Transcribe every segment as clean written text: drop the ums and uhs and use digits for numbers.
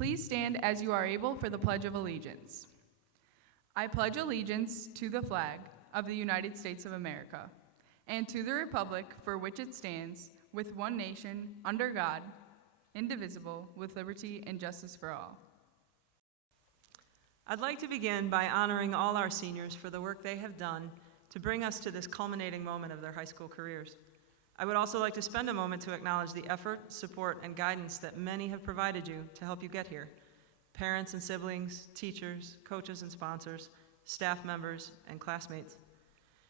Please stand as you are able for the Pledge of Allegiance. I pledge allegiance to the flag of the United States of America and to the republic for which it stands, with one nation, under God, indivisible, with liberty and justice for all. I'd like to begin by honoring all our seniors for the work they have done to bring us to this culminating moment of their high school careers. I would also like to spend a moment to acknowledge the effort, support, and guidance that many have provided you to help you get here. Parents and siblings, teachers, coaches and sponsors, staff members, and classmates.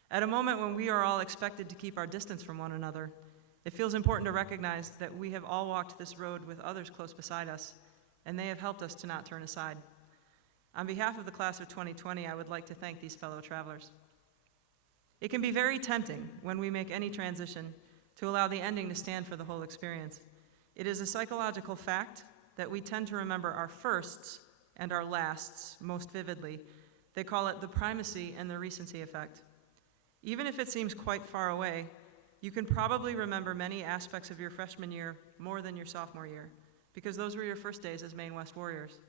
At a moment when we are all expected to keep our distance from one another, it feels important to recognize that we have all walked this road with others close beside us, and they have helped us to not turn aside. On behalf of the class of 2020, I would like to thank these fellow travelers. It can be very tempting when we make any transition to allow the ending to stand for the whole experience. It is a psychological fact that we tend to remember our firsts and our lasts most vividly. They call it the primacy and the recency effect. Even if it seems quite far away, you can probably remember many aspects of your freshman year more than your sophomore year, because those were your first days as Maine West Warriors.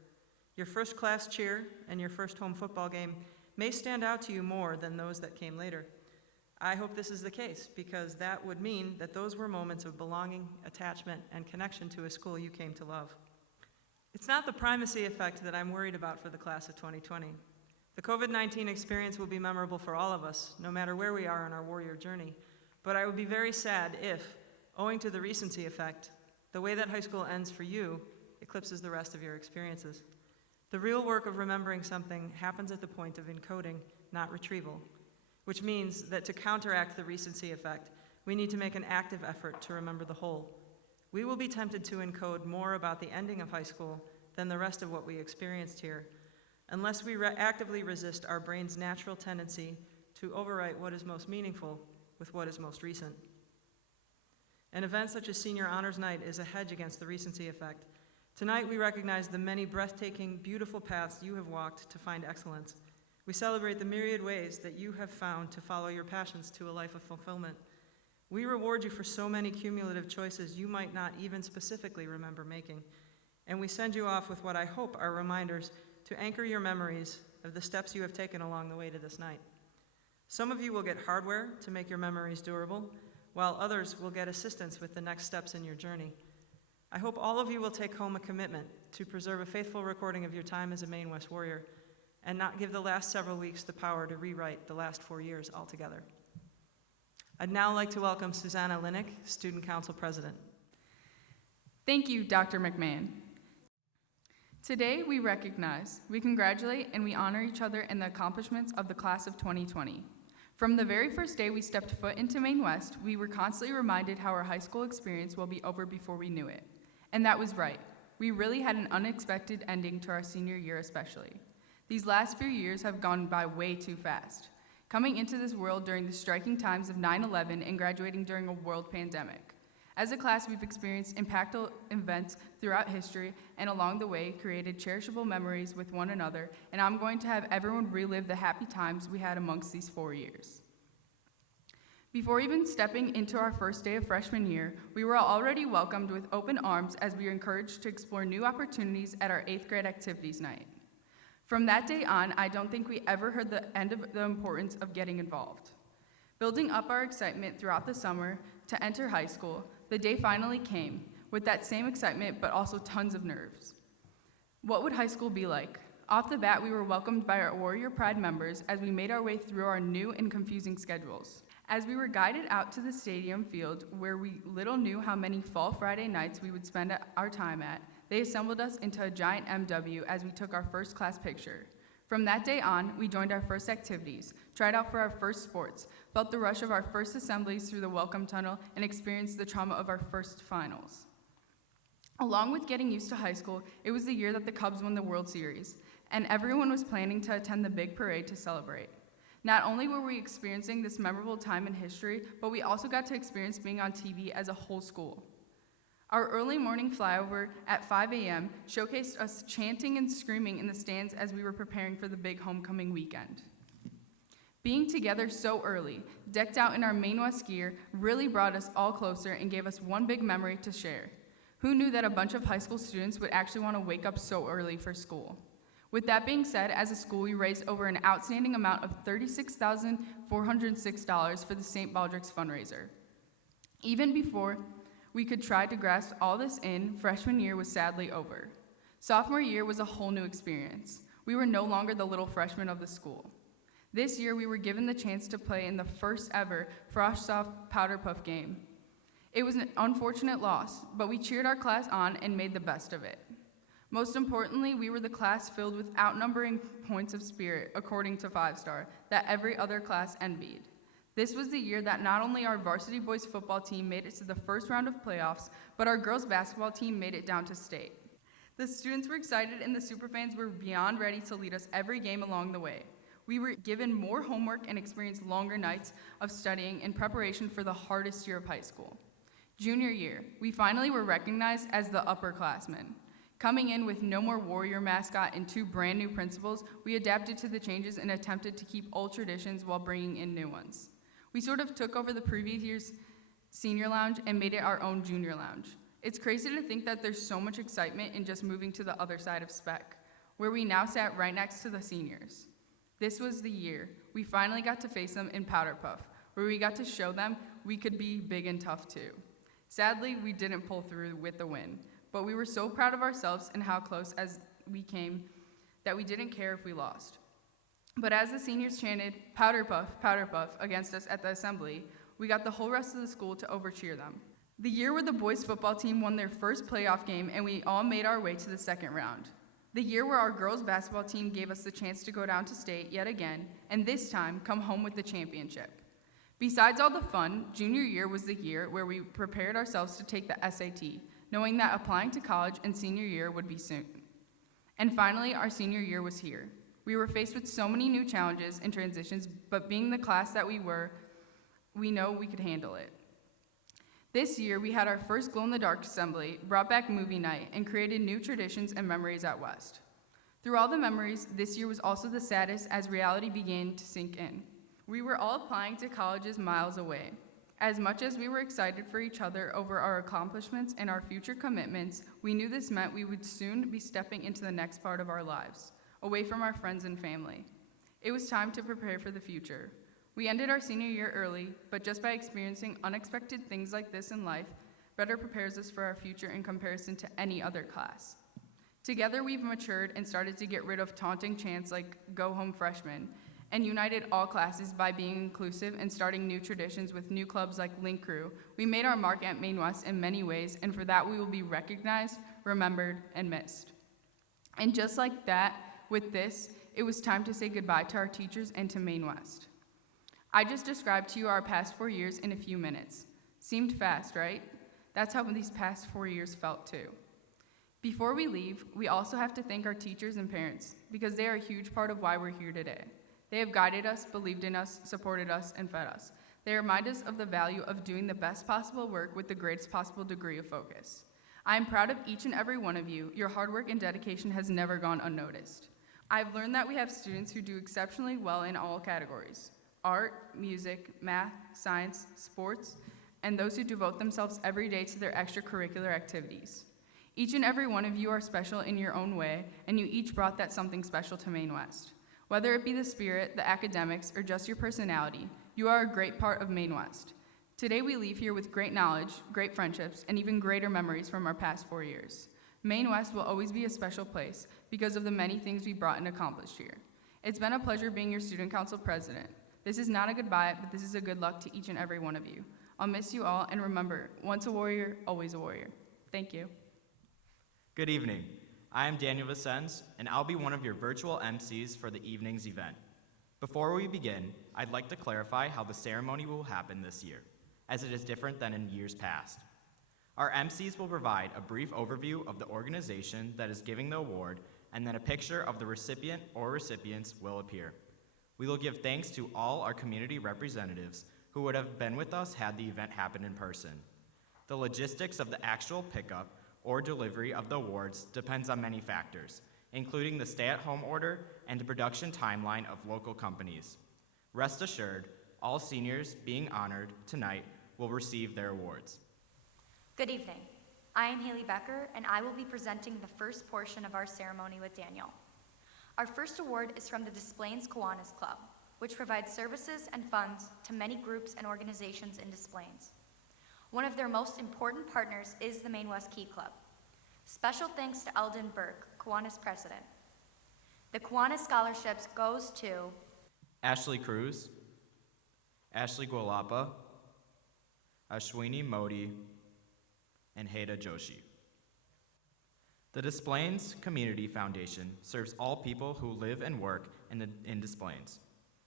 Your first class cheer and your first home football game may stand out to you more than those that came later. I hope this is the case, because that would mean that those were moments of belonging, attachment, and connection to a school you came to love. It's not the primacy effect that I'm worried about for the class of 2020. The COVID-19 experience will be memorable for all of us, no matter where we are on our warrior journey. But I would be very sad if, owing to the recency effect, the way that high school ends for you eclipses the rest of your experiences. The real work of remembering something happens at the point of encoding, not retrieval, which means that to counteract the recency effect, we need to make an active effort to remember the whole. We will be tempted to encode more about the ending of high school than the rest of what we experienced here, unless we actively resist our brain's natural tendency to overwrite what is most meaningful with what is most recent. An event such as Senior Honors Night is a hedge against the recency effect. Tonight we recognize the many breathtaking, beautiful paths you have walked to find excellence. We celebrate the myriad ways that you have found to follow your passions to a life of fulfillment. We reward you for so many cumulative choices you might not even specifically remember making. And we send you off with what I hope are reminders to anchor your memories of the steps you have taken along the way to this night. Some of you will get hardware to make your memories durable, while others will get assistance with the next steps in your journey. I hope all of you will take home a commitment to preserve a faithful recording of your time as a Maine West Warrior and not give the last several weeks the power to rewrite the last 4 years altogether. I'd now like to welcome Susanna Linnick, Student Council President. Thank you, Dr. McMahon. Today, we recognize, we congratulate, and we honor each other in the accomplishments of the class of 2020. From the very first day we stepped foot into Maine West, we were constantly reminded how our high school experience will be over before we knew it. And that was right. We really had an unexpected ending to our senior year especially. These last few years have gone by way too fast. Coming into this world during the striking times of 9/11 and graduating during a world pandemic. As a class, we've experienced impactful events throughout history and along the way created cherishable memories with one another, and I'm going to have everyone relive the happy times we had amongst these 4 years. Before even stepping into our first day of freshman year, we were already welcomed with open arms as we were encouraged to explore new opportunities at our 8th grade activities night. From that day on, I don't think we ever heard the end of the importance of getting involved. Building up our excitement throughout the summer to enter high school, the day finally came, with that same excitement but also tons of nerves. What would high school be like? Off the bat, we were welcomed by our Warrior Pride members as we made our way through our new and confusing schedules. As we were guided out to the stadium field, where we little knew how many fall Friday nights we would spend our time at, they assembled us into a giant MW as we took our first class picture. From that day on, we joined our first activities, tried out for our first sports, felt the rush of our first assemblies through the welcome tunnel, and experienced the trauma of our first finals. Along with getting used to high school, it was the year that the Cubs won the World Series, and everyone was planning to attend the big parade to celebrate. Not only were we experiencing this memorable time in history, but we also got to experience being on TV as a whole school. Our early morning flyover at 5 a.m. showcased us chanting and screaming in the stands as we were preparing for the big homecoming weekend. Being together so early, decked out in our Maine West gear, really brought us all closer and gave us one big memory to share. Who knew that a bunch of high school students would actually want to wake up so early for school? With that being said, as a school, we raised over an outstanding amount of $36,406 for the St. Baldrick's fundraiser. Even before we could try to grasp all this in, freshman year was sadly over. Sophomore year was a whole new experience. We were no longer the little freshmen of the school. This year, we were given the chance to play in the first ever Frosh Soft Powder Puff game. It was an unfortunate loss, but we cheered our class on and made the best of it. Most importantly, we were the class filled with outnumbering points of spirit, according to 5-Star, that every other class envied. This was the year that not only our varsity boys football team made it to the first round of playoffs, but our girls basketball team made it down to state. The students were excited and the superfans were beyond ready to lead us every game along the way. We were given more homework and experienced longer nights of studying in preparation for the hardest year of high school. Junior year, we finally were recognized as the upperclassmen. Coming in with no more warrior mascot and 2 brand new principals, we adapted to the changes and attempted to keep old traditions while bringing in new ones. We sort of took over the previous year's senior lounge and made it our own junior lounge. It's crazy to think that there's so much excitement in just moving to the other side of Spec, where we now sat right next to the seniors. This was the year we finally got to face them in Powder Puff, where we got to show them we could be big and tough too. Sadly, we didn't pull through with the win, but we were so proud of ourselves and how close as we came that we didn't care if we lost. But as the seniors chanted, Powder Puff, against us at the assembly, we got the whole rest of the school to overcheer them. The year where the boys football team won their first playoff game and we all made our way to the second round. The year where our girls basketball team gave us the chance to go down to state yet again, and this time come home with the championship. Besides all the fun, junior year was the year where we prepared ourselves to take the SAT, knowing that applying to college and senior year would be soon. And finally, our senior year was here. We were faced with so many new challenges and transitions, but being the class that we were, we know we could handle it. This year, we had our first glow-in-the-dark assembly, brought back movie night, and created new traditions and memories at West. Through all the memories, this year was also the saddest as reality began to sink in. We were all applying to colleges miles away. As much as we were excited for each other over our accomplishments and our future commitments, we knew this meant we would soon be stepping into the next part of our lives, away from our friends and family. It was time to prepare for the future. We ended our senior year early, but just by experiencing unexpected things like this in life, better prepares us for our future in comparison to any other class. Together, we've matured and started to get rid of taunting chants like "Go Home Freshmen," and united all classes by being inclusive and starting new traditions with new clubs like Link Crew. We made our mark at Maine West in many ways, and for that we will be recognized, remembered, and missed. And just like that, with this, it was time to say goodbye to our teachers and to Maine West. I just described to you our past 4 years in a few minutes. Seemed fast, right? That's how these past 4 years felt too. Before we leave, we also have to thank our teachers and parents, because they are a huge part of why we're here today. They have guided us, believed in us, supported us, and fed us. They remind us of the value of doing the best possible work with the greatest possible degree of focus. I am proud of each and every one of you. Your hard work and dedication has never gone unnoticed. I've learned that we have students who do exceptionally well in all categories: art, music, math, science, sports, and those who devote themselves every day to their extracurricular activities. Each and every one of you are special in your own way, and you each brought that something special to Maine West. Whether it be the spirit, the academics, or just your personality, you are a great part of Maine West. Today we leave here with great knowledge, great friendships, and even greater memories from our past 4 years. Maine West will always be a special place because of the many things we brought and accomplished here. It's been a pleasure being your student council president. This is not a goodbye, but this is a good luck to each and every one of you. I'll miss you all, and remember, once a warrior, always a warrior. Thank you. Good evening. I am Daniel Vicens, and I'll be one of your virtual MCs for the evening's event. Before we begin, I'd like to clarify how the ceremony will happen this year, as it is different than in years past. Our MCs will provide a brief overview of the organization that is giving the award, and then a picture of the recipient or recipients will appear. We will give thanks to all our community representatives who would have been with us had the event happened in person. The logistics of the actual pickup or delivery of the awards depends on many factors, including the stay-at-home order and the production timeline of local companies. Rest assured, all seniors being honored tonight will receive their awards. Good evening. I am Haley Becker, and I will be presenting the first portion of our ceremony with Daniel. Our first award is from the Des Plaines Kiwanis Club, which provides services and funds to many groups and organizations in Des Plaines. One of their most important partners is the Maine West Key Club. Special thanks to Eldon Burke, Kiwanis president. The Kiwanis scholarships goes to Ashley Cruz, Ashley Gualapa, Ashwini Modi, and Heda Joshi. The Des Plaines Community Foundation serves all people who live and work in Des Plaines.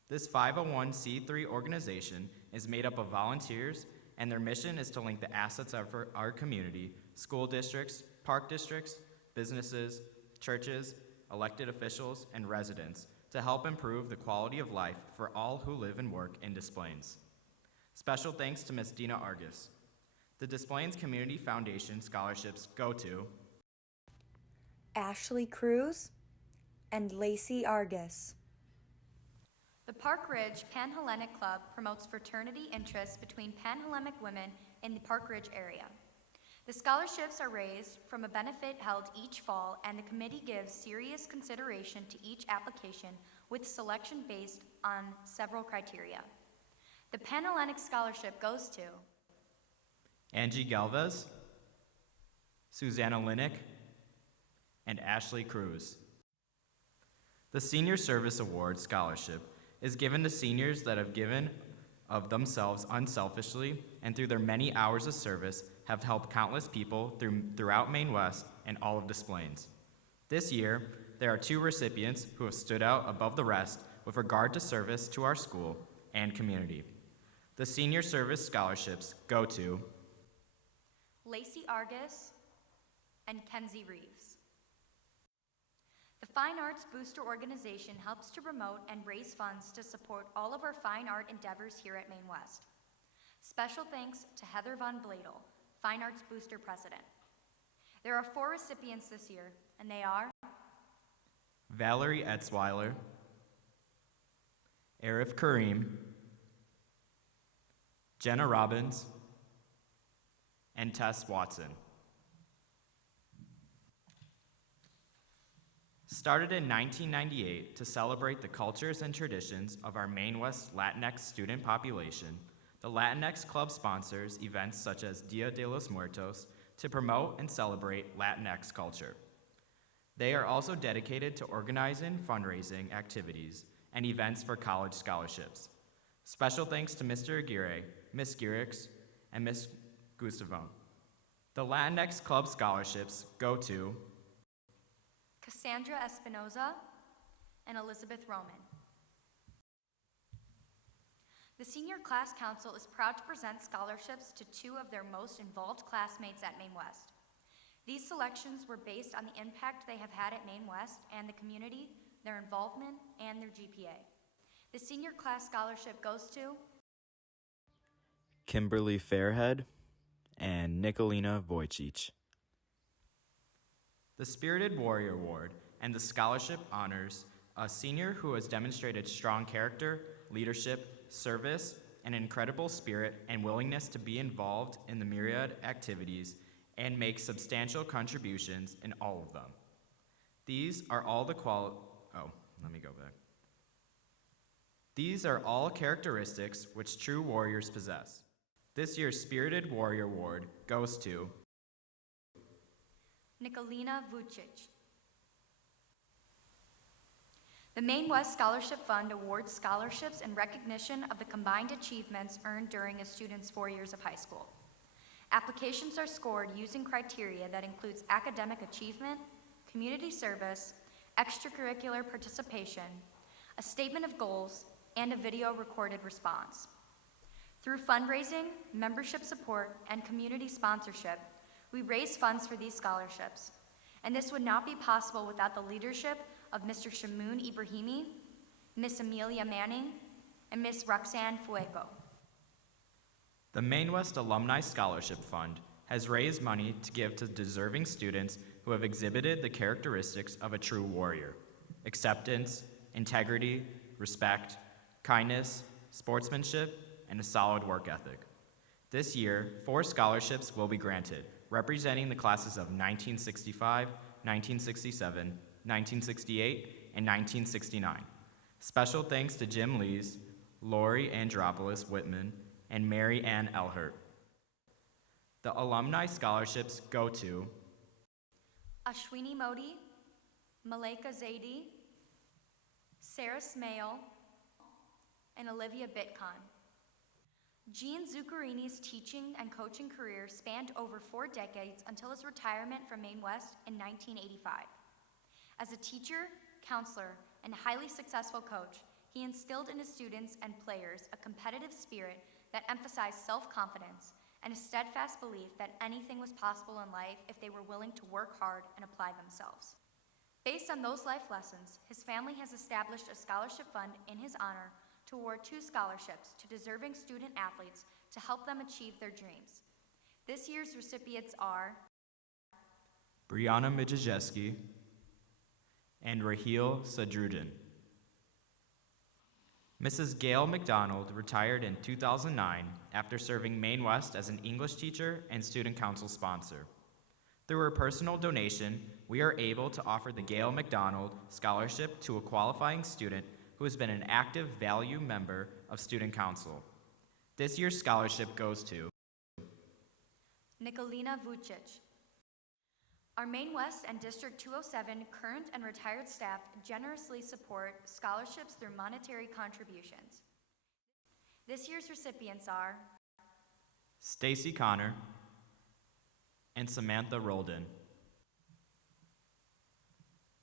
This 501c3 organization is made up of volunteers, and their mission is to link the assets of our community, school districts, park districts, businesses, churches, elected officials, and residents to help improve the quality of life for all who live and work in Des Plaines. Special thanks to Ms. Dina Argus. The Des Plaines Community Foundation scholarships go to Ashley Cruz and Lacey Argus. the Park Ridge Panhellenic Club promotes fraternity interests between Panhellenic women in the Park Ridge area. The scholarships are raised from a benefit held each fall, and the committee gives serious consideration to each application with selection based on several criteria. The Panhellenic Scholarship goes to Angie Galvez, Susanna Linick, and Ashley Cruz. The Senior Service Award Scholarship is given to seniors that have given of themselves unselfishly and through their many hours of service have helped countless people throughout Maine West and all of Des Plaines. This year, there are 2 recipients who have stood out above the rest with regard to service to our school and community. The Senior Service Scholarships go to Lacey Argus and Kenzie Reeves. The Fine Arts Booster Organization helps to promote and raise funds to support all of our fine art endeavors here at Maine West. Special thanks to Heather Von Bladel, Fine Arts Booster President. There are 4 recipients this year, and they are Valerie Etzweiler, Arif Kareem, Jenna Robbins, and Tess Watson. Started in 1998 to celebrate the cultures and traditions of our Maine West Latinx student population, the Latinx Club sponsors events such as Dia de los Muertos to promote and celebrate Latinx culture. They are also dedicated to organizing fundraising activities and events for college scholarships. Special thanks to Mr. Aguirre, Ms. Gierix, and Ms. Gustavone. The Latinx Club scholarships go to Cassandra Espinoza and Elizabeth Roman. The Senior Class Council is proud to present scholarships to 2 of their most involved classmates at Maine West. These selections were based on the impact they have had at Maine West and the community, their involvement, and their GPA. The Senior Class Scholarship goes to Kimberly Fairhead and Nicolina Wojcicz. The Spirited Warrior Award and the scholarship honors a senior who has demonstrated strong character, leadership, service, and incredible spirit and willingness to be involved in the myriad activities and make substantial contributions in all of them. These are all These are all characteristics which true warriors possess. This year's Spirited Warrior Award goes to Nicolina Vucic. The Maine West Scholarship Fund awards scholarships in recognition of the combined achievements earned during a student's 4 years of high school. Applications are scored using criteria that includes academic achievement, community service, extracurricular participation, a statement of goals, and a video recorded response. Through fundraising, membership support, and community sponsorship, we raise funds for these scholarships, and this would not be possible without the leadership of Mr. Shamoun Ibrahimi, Miss Amelia Manning, and Miss Roxanne Fuego. the Maine West Alumni Scholarship Fund has raised money to give to deserving students who have exhibited the characteristics of a true warrior: acceptance, integrity, respect, kindness, sportsmanship, and a solid work ethic. This year, 4 scholarships will be granted representing the classes of 1965, 1967, 1968, and 1969. Special thanks to Jim Lees, Lori Andropoulos Whitman, and Mary Ann Elhert. The alumni scholarships go to Ashwini Modi, Malaika Zaidi, Sarah Smale, and Olivia Bitcon. Gene Zuccarini's teaching and coaching career spanned over 4 decades until his retirement from Maine West in 1985. As a teacher, counselor, and highly successful coach, he instilled in his students and players a competitive spirit that emphasized self-confidence and a steadfast belief that anything was possible in life if they were willing to work hard and apply themselves. Based on those life lessons, his family has established a scholarship fund in his honor to award 2 scholarships to deserving student athletes to help them achieve their dreams. This year's recipients are Brianna Mijajeski and Raheel Sadrudin. Mrs. Gail McDonald retired in 2009 after serving Maine West as an English teacher and student council sponsor. Through her personal donation, we are able to offer the Gail McDonald Scholarship to a qualifying student who has been an active value member of Student Council. This year's scholarship goes to Nikolina Vucic. Our Maine West and District 207 current and retired staff generously support scholarships through monetary contributions. This year's recipients are Stacy Connor and Samantha Roldan.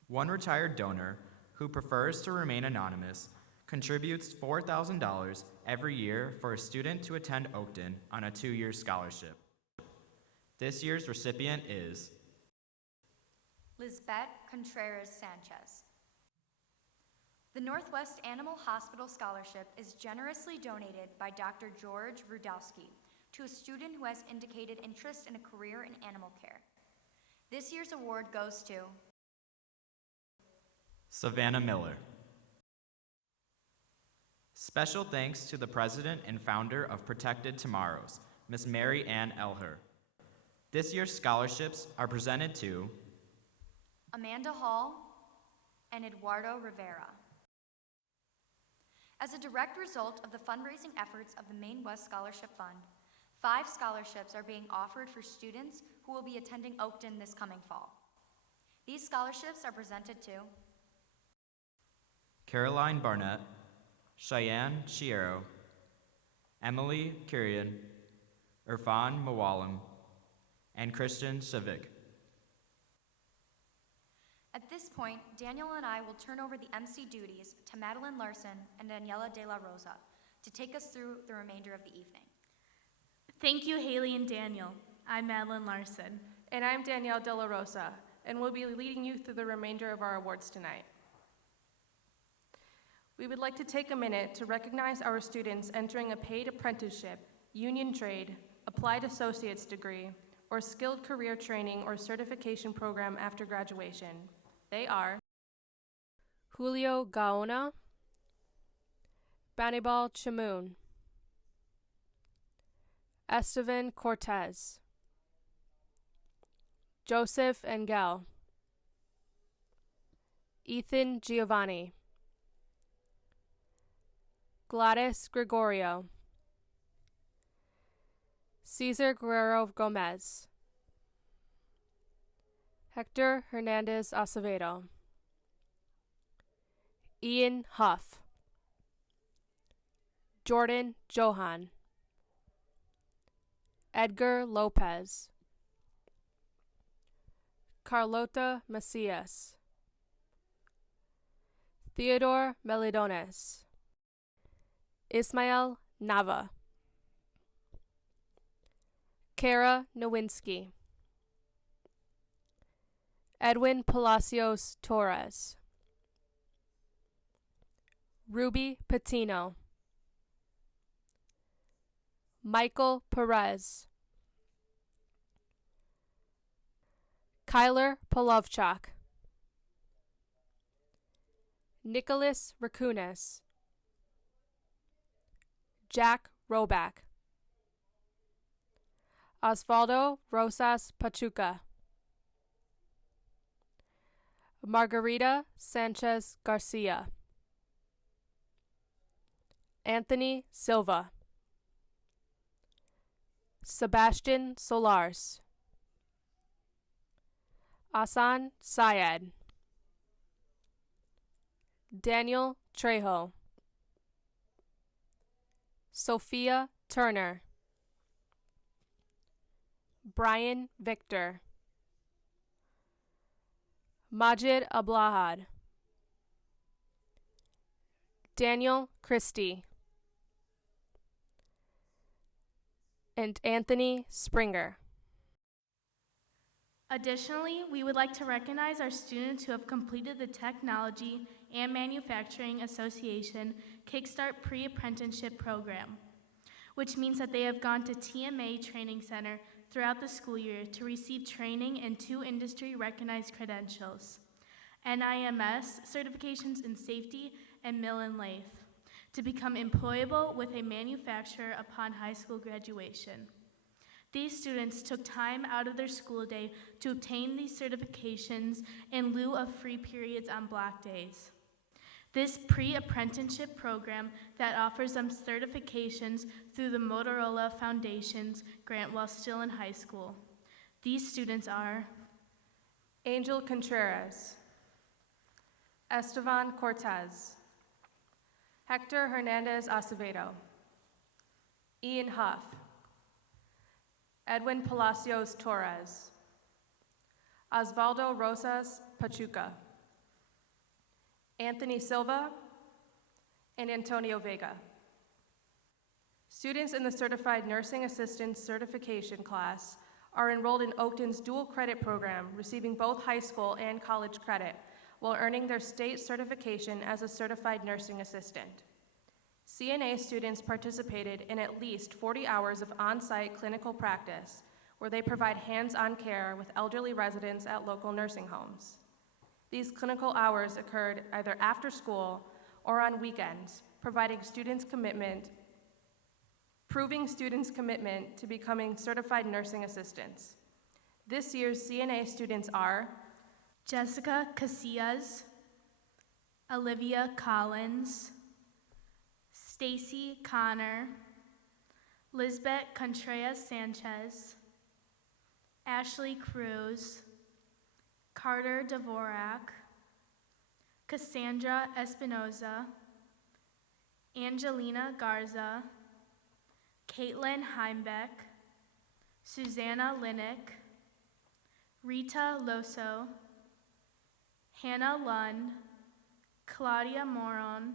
One retired donor who prefers to remain anonymous contributes $4,000 every year for a student to attend Oakton on a 2-year scholarship. This year's recipient is Lisbeth Contreras Sanchez. The Northwest Animal Hospital Scholarship is generously donated by Dr. George Rudowski to a student who has indicated interest in a career in animal care. This year's award goes to Savannah Miller. Special thanks to the president and founder of Protected Tomorrows, Ms. Mary Ann Elher. This year's scholarships are presented to Amanda Hall and Eduardo Rivera. As a direct result of the fundraising efforts of the Maine West Scholarship Fund, 5 scholarships are being offered for students who will be attending Oakton this coming fall. These scholarships are presented to Caroline Barnett, Cheyenne Chiero, Emily Kurian, Irfan Mawalim, and Christian Civic. At this point, Daniel and I will turn over the MC duties to Madeline Larson and Daniela De La Rosa to take us through the remainder of the evening. Thank you, Haley and Daniel. I'm Madeline Larson. And I'm Danielle De La Rosa, and we'll be leading you through the remainder of our awards tonight. We would like to take a minute to recognize our students entering a paid apprenticeship, union trade, applied associate's degree, or skilled career training or certification program after graduation. They are Julio Gaona, Banibal Chamoun, Estevan Cortez, Joseph Engel, Ethan Giovanni, Gladys Gregorio, Cesar Guerrero Gomez, Hector Hernandez Acevedo, Ian Huff, Jordan Johan, Edgar Lopez, Carlota Macias, Theodore Melidones, Ismael Nava, Kara Nowinski, Edwin Palacios Torres, Ruby Patino, Michael Perez, Kyler Polovchak, Nicholas Rakunas, Jack Roback, Osvaldo Rosas Pachuca. Margarita Sanchez Garcia. Anthony Silva. Sebastian Solars. Asan Syed. Daniel Trejo. Sophia Turner. Brian Victor. Majid Ablahad. Daniel Christie. And Anthony Springer. Additionally, we would like to recognize our students who have completed the Technology and Manufacturing Association Kickstart Pre-Apprenticeship Program, which means that they have gone to TMA Training Center throughout the school year to receive training in 2 industry-recognized credentials, NIMS certifications in safety and mill and lathe, to become employable with a manufacturer upon high school graduation. These students took time out of their school day to obtain these certifications in lieu of free periods on block days. This pre-apprenticeship program that offers them certifications through the Motorola Foundation's grant while still in high school. These students are Angel Contreras, Estevan Cortez, Hector Hernandez Acevedo, Ian Huff, Edwin Palacios Torres, Osvaldo Rosas Pachuca, Anthony Silva, and Antonio Vega. Students in the Certified Nursing Assistant Certification class are enrolled in Oakton's dual credit program, receiving both high school and college credit, while earning their state certification as a certified nursing assistant. CNA students participated in at least 40 hours of on-site clinical practice, where they provide hands-on care with elderly residents at local nursing homes. These clinical hours occurred either after school or on weekends, proving students' commitment to becoming certified nursing assistants. This year's CNA students are Jessica Casillas, Olivia Collins, Stacy Connor, Lisbeth Contreras Sanchez, Ashley Cruz, Carter Dvorak, Cassandra Espinoza, Angelina Garza, Caitlin Heimbeck, Susanna Linick, Rita Loso, Hannah Lund, Claudia Moron,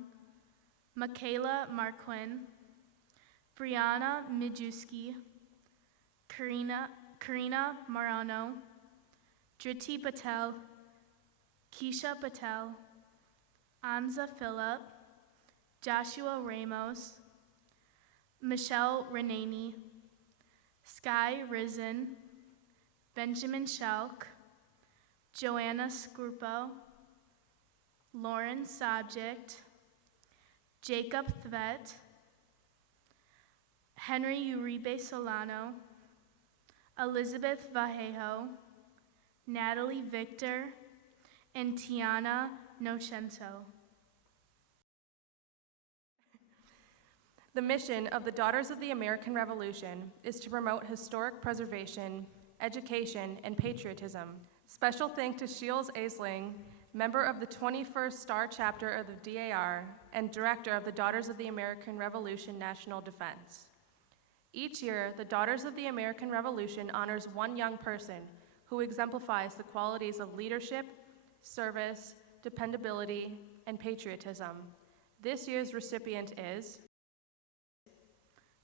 Michaela Marquin, Brianna Mijewski, Karina Marano, Driti Patel, Keisha Patel, Anza Phillip, Joshua Ramos, Michelle Renani, Sky Risen, Benjamin Shelk, Joanna Scrupo, Lauren Subject, Jacob Thvet, Henry Uribe Solano, Elizabeth Vallejo, Natalie Victor, and Tiana Nocento. The mission of the Daughters of the American Revolution is to promote historic preservation, education, and patriotism. Special thanks to Shields Aisling, member of the 21st Star Chapter of the DAR and director of the Daughters of the American Revolution National Defense. Each year, the Daughters of the American Revolution honors one young person who exemplifies the qualities of leadership, service, dependability, and patriotism. This year's recipient is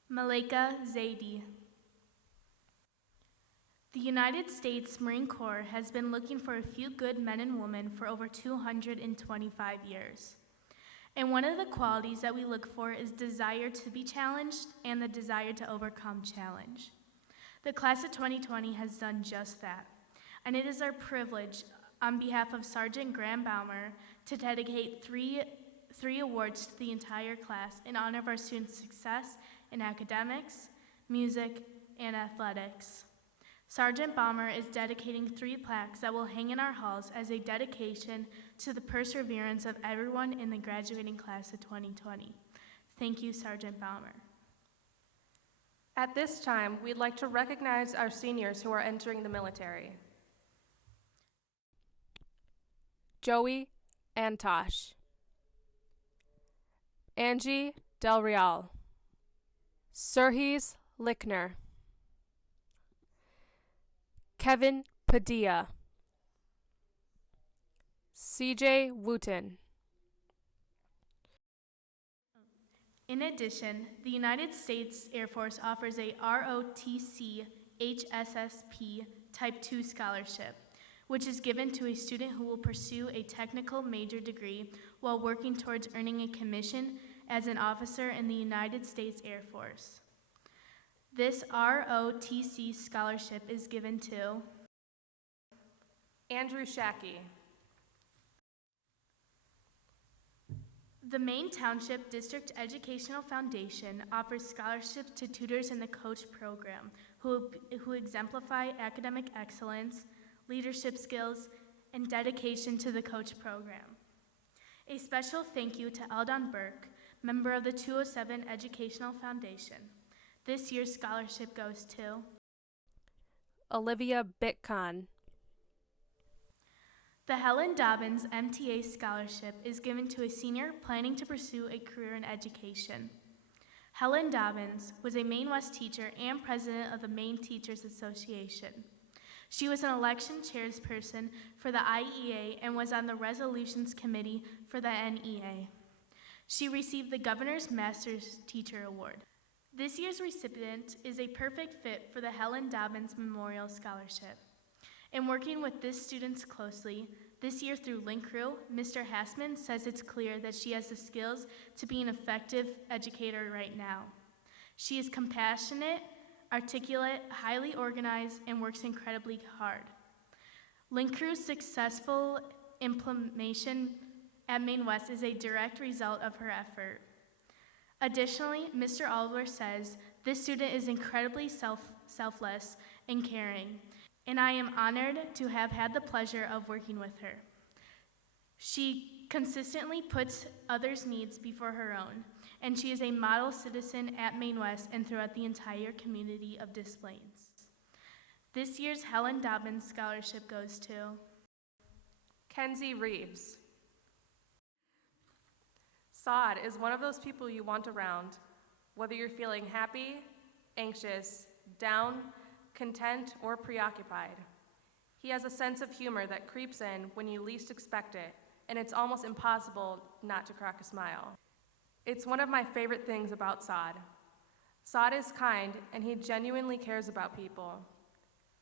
Malika Zaidi. The United States Marine Corps has been looking for a few good men and women for over 225 years. And one of the qualities that we look for is desire to be challenged and the desire to overcome challenge. The class of 2020 has done just that, and it is our privilege on behalf of Sergeant Graham Baumer to dedicate three awards to the entire class in honor of our students' success in academics, music, and athletics. Sergeant Balmer is dedicating 3 plaques that will hang in our halls as a dedication to the perseverance of everyone in the graduating class of 2020. Thank you, Sergeant Balmer. At this time, we'd like to recognize our seniors who are entering the military. Joey Antosh, Angie Del Real, Serhiz Lickner, Kevin Padilla, CJ Wooten. In addition, the United States Air Force offers a ROTC HSSP Type 2 scholarship, which is given to a student who will pursue a technical major degree while working towards earning a commission as an officer in the United States Air Force. This ROTC scholarship is given to Andrew Shackey, the Maine Township District Educational Foundation offers scholarships to tutors in the coach program who exemplify academic excellence, leadership skills, and dedication to the coach program. A special thank you to Eldon Burke, member of the 207 Educational Foundation. This year's scholarship goes to Olivia Bitcon, the Helen Dobbins MTA Scholarship is given to a senior planning to pursue a career in education. Helen Dobbins was a Maine West teacher and president of the Maine Teachers Association. She was an election chairperson for the IEA and was on the resolutions committee for the NEA. She received the Governor's Master's Teacher Award. This year's recipient is a perfect fit for the Helen Dobbins Memorial Scholarship. In working with this student closely, this year through Link Crew, Mr. Hassman says it's clear that she has the skills to be an effective educator right now. She is compassionate, articulate, highly organized, and works incredibly hard. Link Crew's successful implementation at Maine West is a direct result of her effort. Additionally, Mr. Aldwer says this student is incredibly selfless and caring, and I am honored to have had the pleasure of working with her. She consistently puts others' needs before her own, and she is a model citizen at Maine West and throughout the entire community of Des Plaines. This year's Helen Dobbins Scholarship goes to Kenzie Reeves. Saad is one of those people you want around, whether you're feeling happy, anxious, down, content, or preoccupied. He has a sense of humor that creeps in when you least expect it, and it's almost impossible not to crack a smile. It's one of my favorite things about Saad. Saad is kind, and he genuinely cares about people.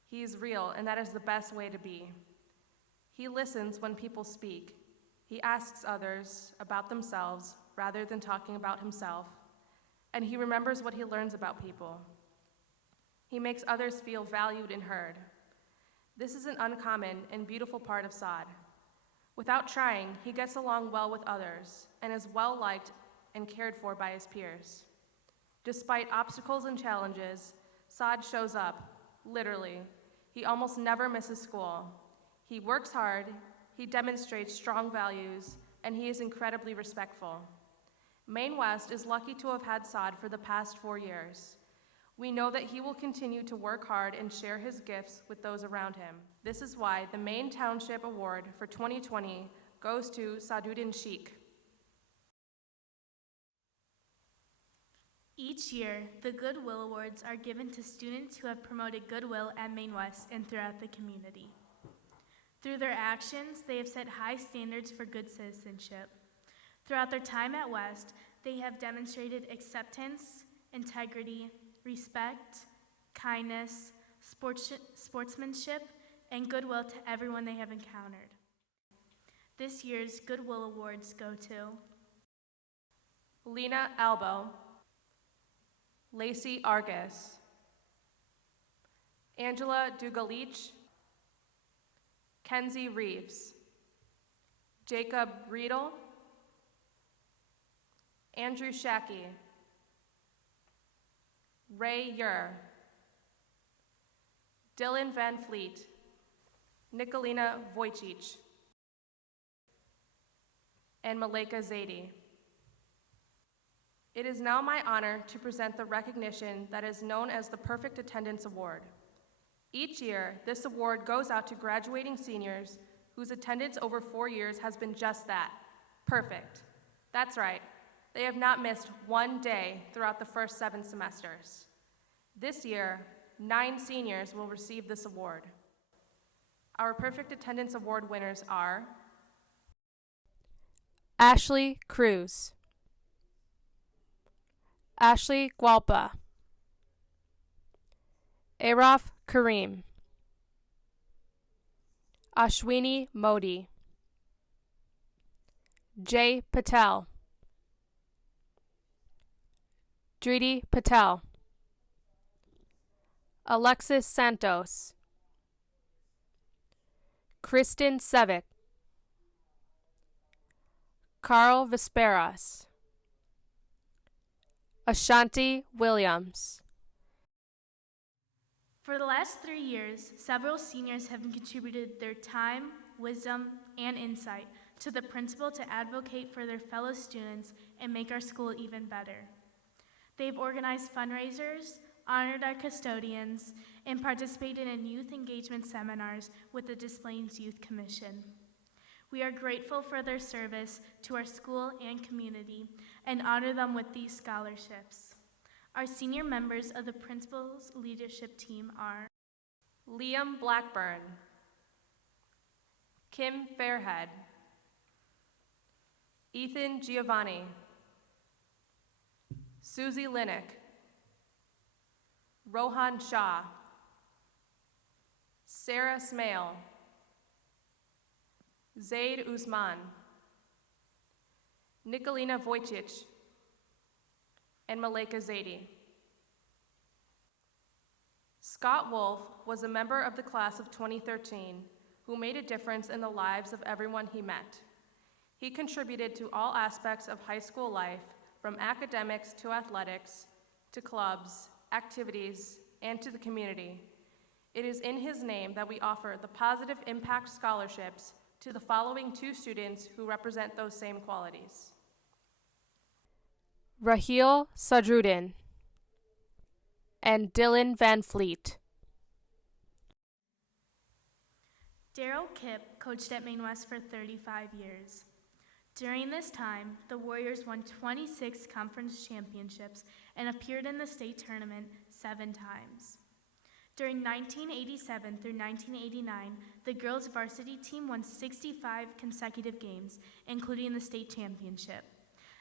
He is real, and that is the best way to be. He listens when people speak. He asks others about themselves rather than talking about himself, and he remembers what he learns about people. He makes others feel valued and heard. This is an uncommon and beautiful part of Saad. Without trying, he gets along well with others and is well-liked and cared for by his peers. Despite obstacles and challenges, Saad shows up, literally. He almost never misses school. He works hard, he demonstrates strong values, and he is incredibly respectful. Maine West is lucky to have had Saad for the past 4 years. We know that he will continue to work hard and share his gifts with those around him. This is why the Maine Township Award for 2020 goes to Saduddin Sheikh. Each year, the Goodwill Awards are given to students who have promoted goodwill at Maine West and throughout the community. Through their actions, they have set high standards for good citizenship. Throughout their time at West, they have demonstrated acceptance, integrity, respect, kindness, sportsmanship, and goodwill to everyone they have encountered. This year's Goodwill Awards go to Lena Albo, Lacey Argus, Angela Dugalich, Kenzie Reeves, Jacob Riedel, Andrew Shackey, Ray Yer, Dylan Van Fleet, Nikolina Vojcic, and Malika Zaidi. It is now my honor to present the recognition that is known as the Perfect Attendance Award. Each year, this award goes out to graduating seniors whose attendance over 4 years has been just that, perfect. That's right, they have not missed one day throughout the first 7 semesters. This year, 9 seniors will receive this award. Our Perfect Attendance Award winners are Ashley Cruz, Ashley Gualpa, Araf Kareem, Ashwini Modi, Jay Patel, Driti Patel, Alexis Santos, Kristen Sevick, Carl Vesperas, Ashanti Williams. For the last 3 years, several seniors have contributed their time, wisdom, and insight to the principal to advocate for their fellow students and make our school even better. They've organized fundraisers, honored our custodians, and participated in youth engagement seminars with the Des Plaines Youth Commission. We are grateful for their service to our school and community and honor them with these scholarships. Our senior members of the principal's leadership team are Liam Blackburn, Kim Fairhead, Ethan Giovanni, Susie Linick, Rohan Shah, Sarah Smale, Zaid Usman, Nikolina Vojcic, and Malika Zaidi. Scott Wolf was a member of the class of 2013 who made a difference in the lives of everyone he met. He contributed to all aspects of high school life, from academics to athletics, to clubs, activities, and to the community. It is in his name that we offer the Positive Impact Scholarships to the following 2 students who represent those same qualities. Raheel Sadruddin and Dylan Van Fleet. Daryl Kipp coached at Maine West for 35 years. During this time, the Warriors won 26 conference championships and appeared in the state tournament 7 times. During 1987 through 1989, the girls' varsity team won 65 consecutive games, including the state championship,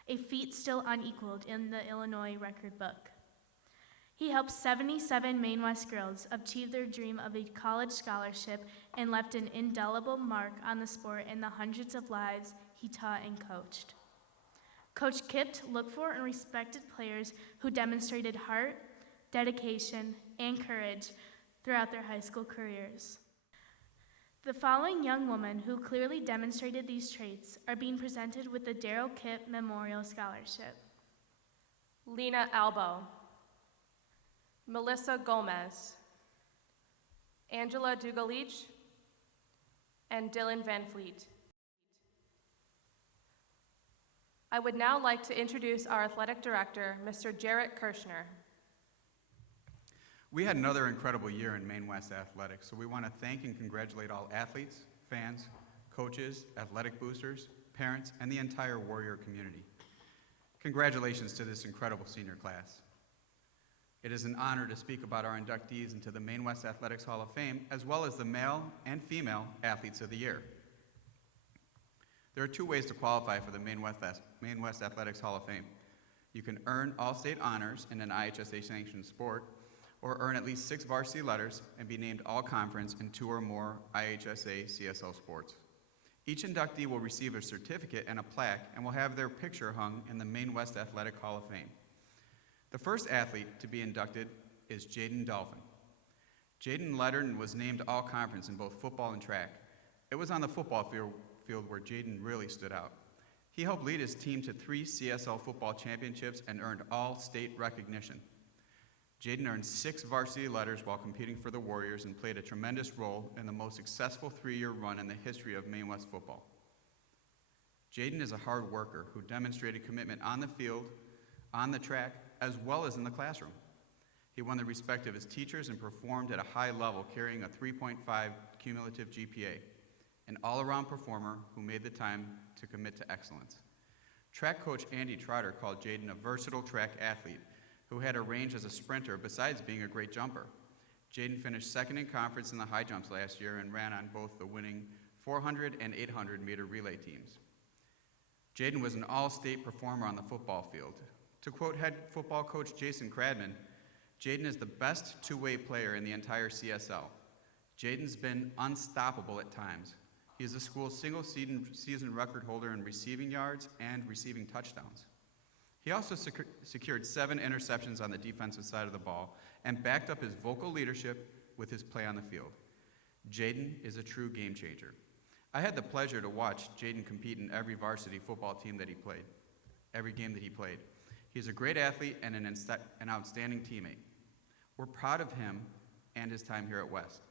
a feat still unequaled in the Illinois record book. He helped 77 Maine West girls achieve their dream of a college scholarship and left an indelible mark on the sport and the hundreds of lives he taught and coached. Coach Kipp looked for and respected players who demonstrated heart, dedication, and courage throughout their high school careers. The following young women who clearly demonstrated these traits are being presented with the Daryl Kipp Memorial Scholarship. Lena Albo, Melissa Gomez, Angela Dugalich, and Dylan Van Fleet. I would now like to introduce our athletic director, Mr. Jarrett Kirshner. We had another incredible year in Maine West athletics, so we want to thank and congratulate all athletes, fans, coaches, athletic boosters, parents, and the entire Warrior community. Congratulations to this incredible senior class. It is an honor to speak about our inductees into the Maine West Athletics Hall of Fame, as well as the male and female athletes of the year. There are 2 ways to qualify for the Maine West Athletics Hall of Fame. You can earn all-state honors in an IHSA-sanctioned sport, or earn at least 6 varsity letters and be named all-conference in 2 or more IHSA CSL sports. Each inductee will receive a certificate and a plaque and will have their picture hung in the Maine West Athletic Hall of Fame. The first athlete to be inducted is Jaden Dolphin. Jaden lettered and was named all-conference in both football and track. It was on the football field where Jaden really stood out. He helped lead his team to 3 CSL football championships and earned all-state recognition. Jaden earned 6 varsity letters while competing for the Warriors and played a tremendous role in the most successful 3-year run in the history of Maine West football. Jaden is a hard worker who demonstrated commitment on the field, on the track, as well as in the classroom. He won the respect of his teachers and performed at a high level, carrying a 3.5 cumulative GPA, an all-around performer who made the time to commit to excellence. Track coach Andy Trotter called Jaden a versatile track athlete who had a range as a sprinter besides being a great jumper. Jaden finished second in conference in the high jumps last year and ran on both the winning 400 and 800 meter relay teams. Jaden was an all-state performer on the football field. To quote head football coach Jason Cradman, Jaden is the best two-way player in the entire CSL. Jaden's been unstoppable at times. He is the school's single season record holder in receiving yards and receiving touchdowns. He also secured 7 interceptions on the defensive side of the ball and backed up his vocal leadership with his play on the field. Jaden is a true game changer. I had the pleasure to watch Jaden compete in every varsity football team that he played, every game that he played. He's a great athlete and an outstanding teammate. We're proud of him and his time here at West.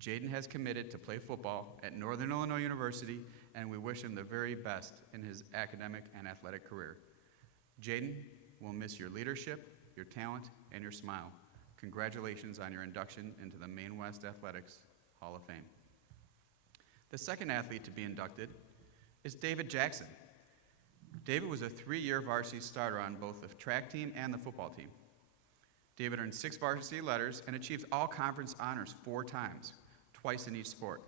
Jaden has committed to play football at Northern Illinois University, and we wish him the very best in his academic and athletic career. Jaden, we'll miss your leadership, your talent, and your smile. Congratulations on your induction into the Maine West Athletics Hall of Fame. The second athlete to be inducted is David Jackson. David was a 3-year varsity starter on both the track team and the football team. David earned 6 varsity letters and achieved all conference honors 4 times, twice in each sport.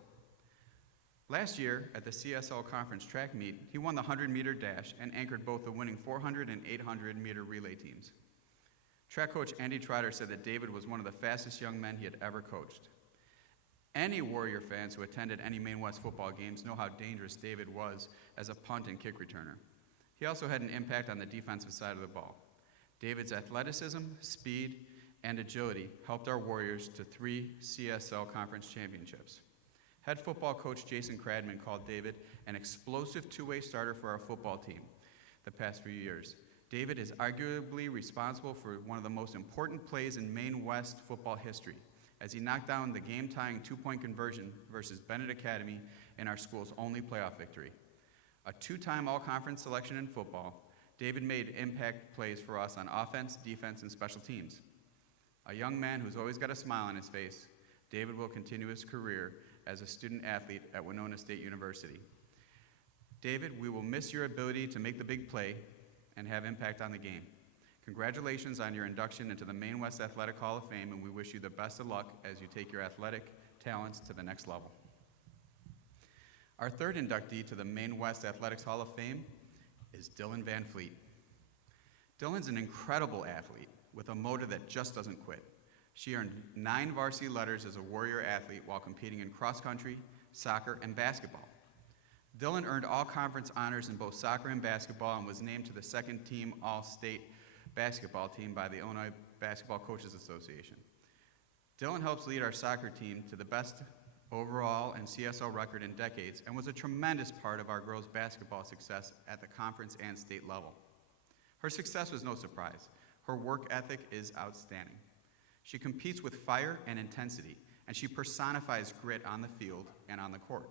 Last year at the CSL conference track meet, he won the 100-meter dash and anchored both the winning 400 and 800-meter relay teams. Track coach Andy Trotter said that David was one of the fastest young men he had ever coached. Any Warrior fans who attended any Maine West football games know how dangerous David was as a punt and kick returner. He also had an impact on the defensive side of the ball. David's athleticism, speed, and agility helped our Warriors to 3 CSL conference championships. Head football coach Jason Cradman called David an explosive two-way starter for our football team the past few years. David is arguably responsible for one of the most important plays in Maine West football history, as he knocked down the game-tying 2-point conversion versus Bennett Academy in our school's only playoff victory. A 2-time all-conference selection in football, David made impact plays for us on offense, defense, and special teams. A young man who's always got a smile on his face, David will continue his career as a student athlete at Winona State University. David, we will miss your ability to make the big play and have impact on the game. Congratulations on your induction into the Maine West Athletic Hall of Fame, and we wish you the best of luck as you take your athletic talents to the next level. Our third inductee to the Maine West Athletics Hall of Fame is Dylan Van Fleet. Dylan's an incredible athlete with a motor that just doesn't quit. She earned 9 varsity letters as a Warrior athlete while competing in cross country, soccer, and basketball. Dylan earned all conference honors in both soccer and basketball and was named to the second team All-State basketball team by the Illinois Basketball Coaches Association. Dylan helps lead our soccer team to the best overall and CSL record in decades and was a tremendous part of our girls' basketball success at the conference and state level. Her success was no surprise. Her work ethic is outstanding. She competes with fire and intensity, and she personifies grit on the field and on the court.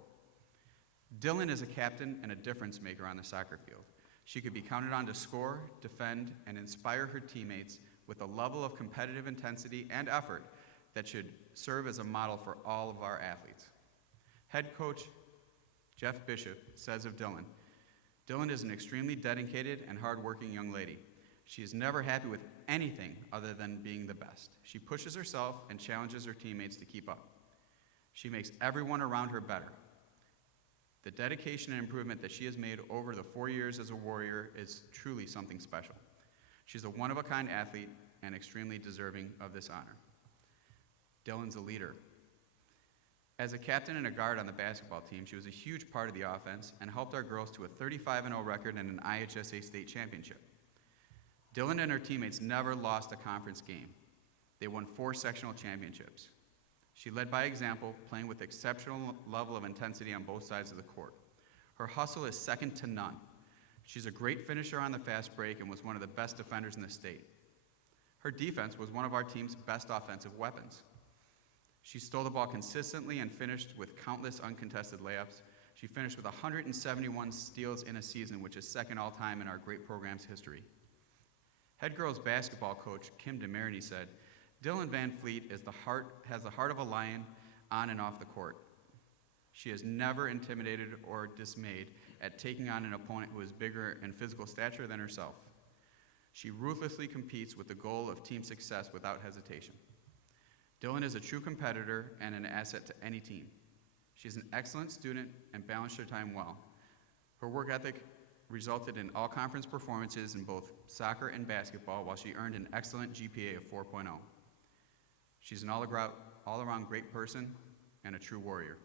Dylan is a captain and a difference maker on the soccer field. She could be counted on to score, defend, and inspire her teammates with a level of competitive intensity and effort that should serve as a model for all of our athletes. Head coach Jeff Bishop says of Dylan, "Dylan is an extremely dedicated and hardworking young lady. She is never happy with anything other than being the best. She pushes herself and challenges her teammates to keep up. She makes everyone around her better. The dedication and improvement that she has made over the 4 years as a Warrior is truly something special. She's a one-of-a-kind athlete and extremely deserving of this honor." Dylan's a leader. As a captain and a guard on the basketball team, she was a huge part of the offense and helped our girls to a 35-0 record and an IHSA state championship. Dylan and her teammates never lost a conference game. They won 4 sectional championships. She led by example, playing with exceptional level of intensity on both sides of the court. Her hustle is second to none. She's a great finisher on the fast break and was one of the best defenders in the state. Her defense was one of our team's best offensive weapons. She stole the ball consistently and finished with countless uncontested layups. She finished with 171 steals in a season, which is second all-time in our great program's history. Head girls basketball coach Kim DeMarini said, "Dylan Van Fleet has the heart of a lion on and off the court. She is never intimidated or dismayed at taking on an opponent who is bigger in physical stature than herself. She ruthlessly competes with the goal of team success without hesitation. Dylan is a true competitor and an asset to any team. She's an excellent student and balanced her time well. Her work ethic resulted in all-conference performances in both soccer and basketball, while she earned an excellent GPA of 4.0. She's an all-around great person and a true warrior.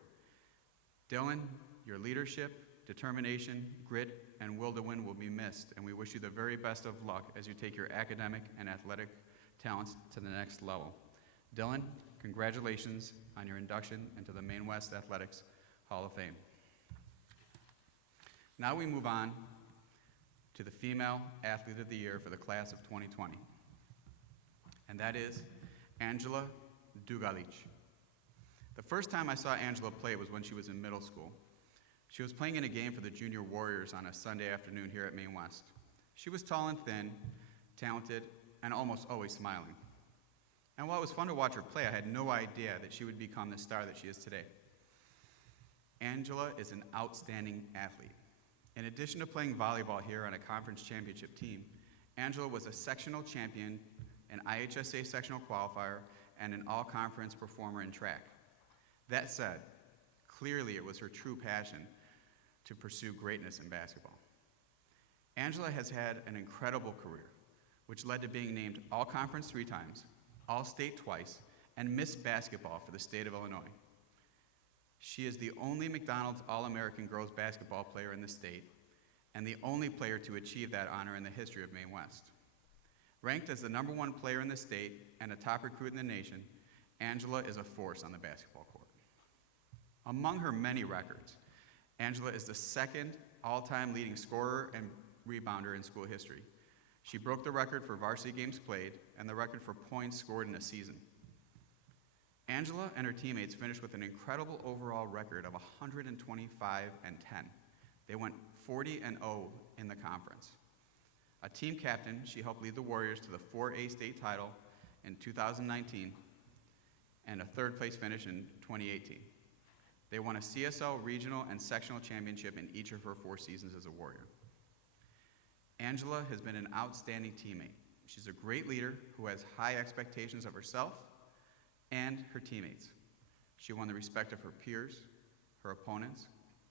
Dylan, your leadership, determination, grit, and will to win will be missed, and we wish you the very best of luck as you take your academic and athletic talents to the next level. Dylan, congratulations on your induction into the Maine West Athletics Hall of Fame." Now we move on to the Female Athlete of the Year for the class of 2020, and that is Angela Dugalic. The first time I saw Angela play was when she was in middle school. She was playing in a game for the Junior Warriors on a Sunday afternoon here at Maine West. She was tall and thin, talented, and almost always smiling. And while it was fun to watch her play, I had no idea that she would become the star that she is today. Angela is an outstanding athlete. In addition to playing volleyball here on a conference championship team, Angela was a sectional champion, an IHSA sectional qualifier, and an all-conference performer in track. That said, clearly it was her true passion to pursue greatness in basketball. Angela has had an incredible career, which led to being named All-Conference 3 times, All-State twice, and Miss Basketball for the state of Illinois. She is the only McDonald's All-American girls basketball player in the state, and the only player to achieve that honor in the history of Maine West. Ranked as the #1 player in the state and a top recruit in the nation, Angela is a force on the basketball court. Among her many records, Angela is the second all-time leading scorer and rebounder in school history. She broke the record for varsity games played and the record for points scored in a season. Angela and her teammates finished with an incredible overall record of 125-10. They went 40-0 in the conference. A team captain, she helped lead the Warriors to the 4A state title in 2019 and a third-place finish in 2018. They won a CSL regional and sectional championship in each of her 4 seasons as a Warrior. Angela has been an outstanding teammate. She's a great leader who has high expectations of herself and her teammates. She won the respect of her peers, her opponents,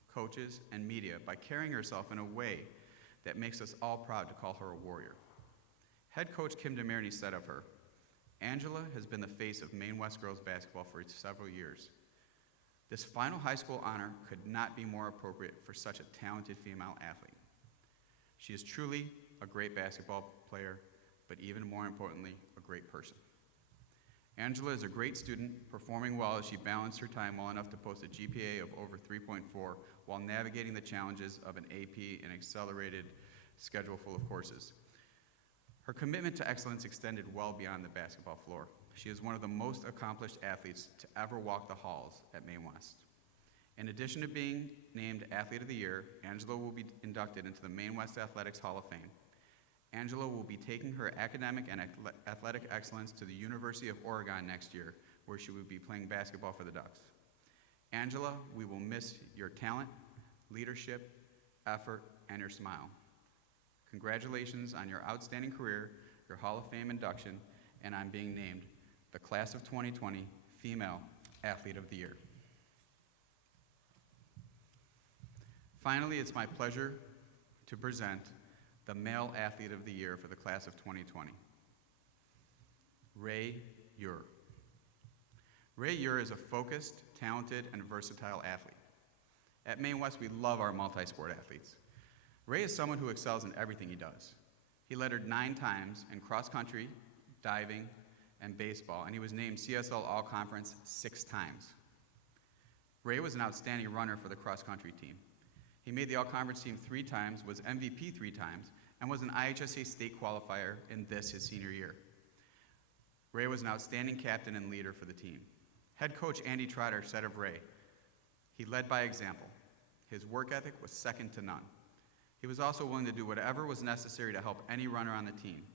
coaches, and media by carrying herself in a way that makes us all proud to call her a warrior. Head coach Kim DeMarini said of her, "Angela has been the face of Maine West girls basketball for several years. This final high school honor could not be more appropriate for such a talented female athlete. She is truly a great basketball player, but even more importantly, a great person." Angela is a great student, performing well as she balanced her time well enough to post a GPA of over 3.4 while navigating the challenges of an AP and accelerated schedule full of courses. Her commitment to excellence extended well beyond the basketball floor. She is one of the most accomplished athletes to ever walk the halls at Maine West. In addition to being named Athlete of the Year, Angela will be inducted into the Maine West Athletics Hall of Fame. Angela will be taking her academic and athletic excellence to the University of Oregon next year, where she will be playing basketball for the Ducks. Angela, we will miss your talent, leadership, effort, and your smile. Congratulations on your outstanding career, your Hall of Fame induction, and on being named the Class of 2020 Female Athlete of the Year. Finally, it's my pleasure to present the Male Athlete of the Year for the Class of 2020, Ray Ure. Ray Ure is a focused, talented, and versatile athlete. At Maine West, we love our multi-sport athletes. Ray is someone who excels in everything he does. He lettered 9 times in cross-country, diving, and baseball, and he was named CSL All-Conference 6 times. Ray was an outstanding runner for the cross-country team. He made the All-Conference team 3 times, was MVP 3 times, and was an IHSA state qualifier in this, his senior year. Ray was an outstanding captain and leader for the team. Head coach Andy Trotter said of Ray, he led by example. His work ethic was second to none. He was also willing to do whatever was necessary to help any runner on the team.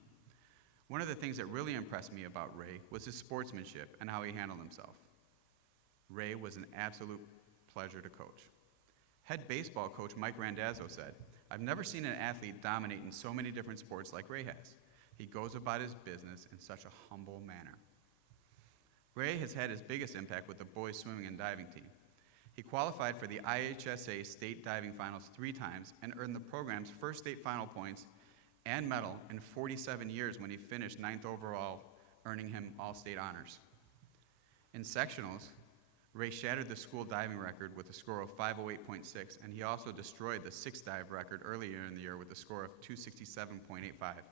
One of the things that really impressed me about Ray was his sportsmanship and how he handled himself. Ray was an absolute pleasure to coach. Head baseball coach Mike Randazzo said, "I've never seen an athlete dominate in so many different sports like Ray has. He goes about his business in such a humble manner." Ray has had his biggest impact with the boys swimming and diving team. He qualified for the IHSA state diving finals 3 times and earned the program's first state final points and medal in 47 years when he finished 9th overall, earning him all-state honors. In sectionals, Ray shattered the school diving record with a score of 508.6, and he also destroyed the 6 dive record earlier in the year with a score of 267.85.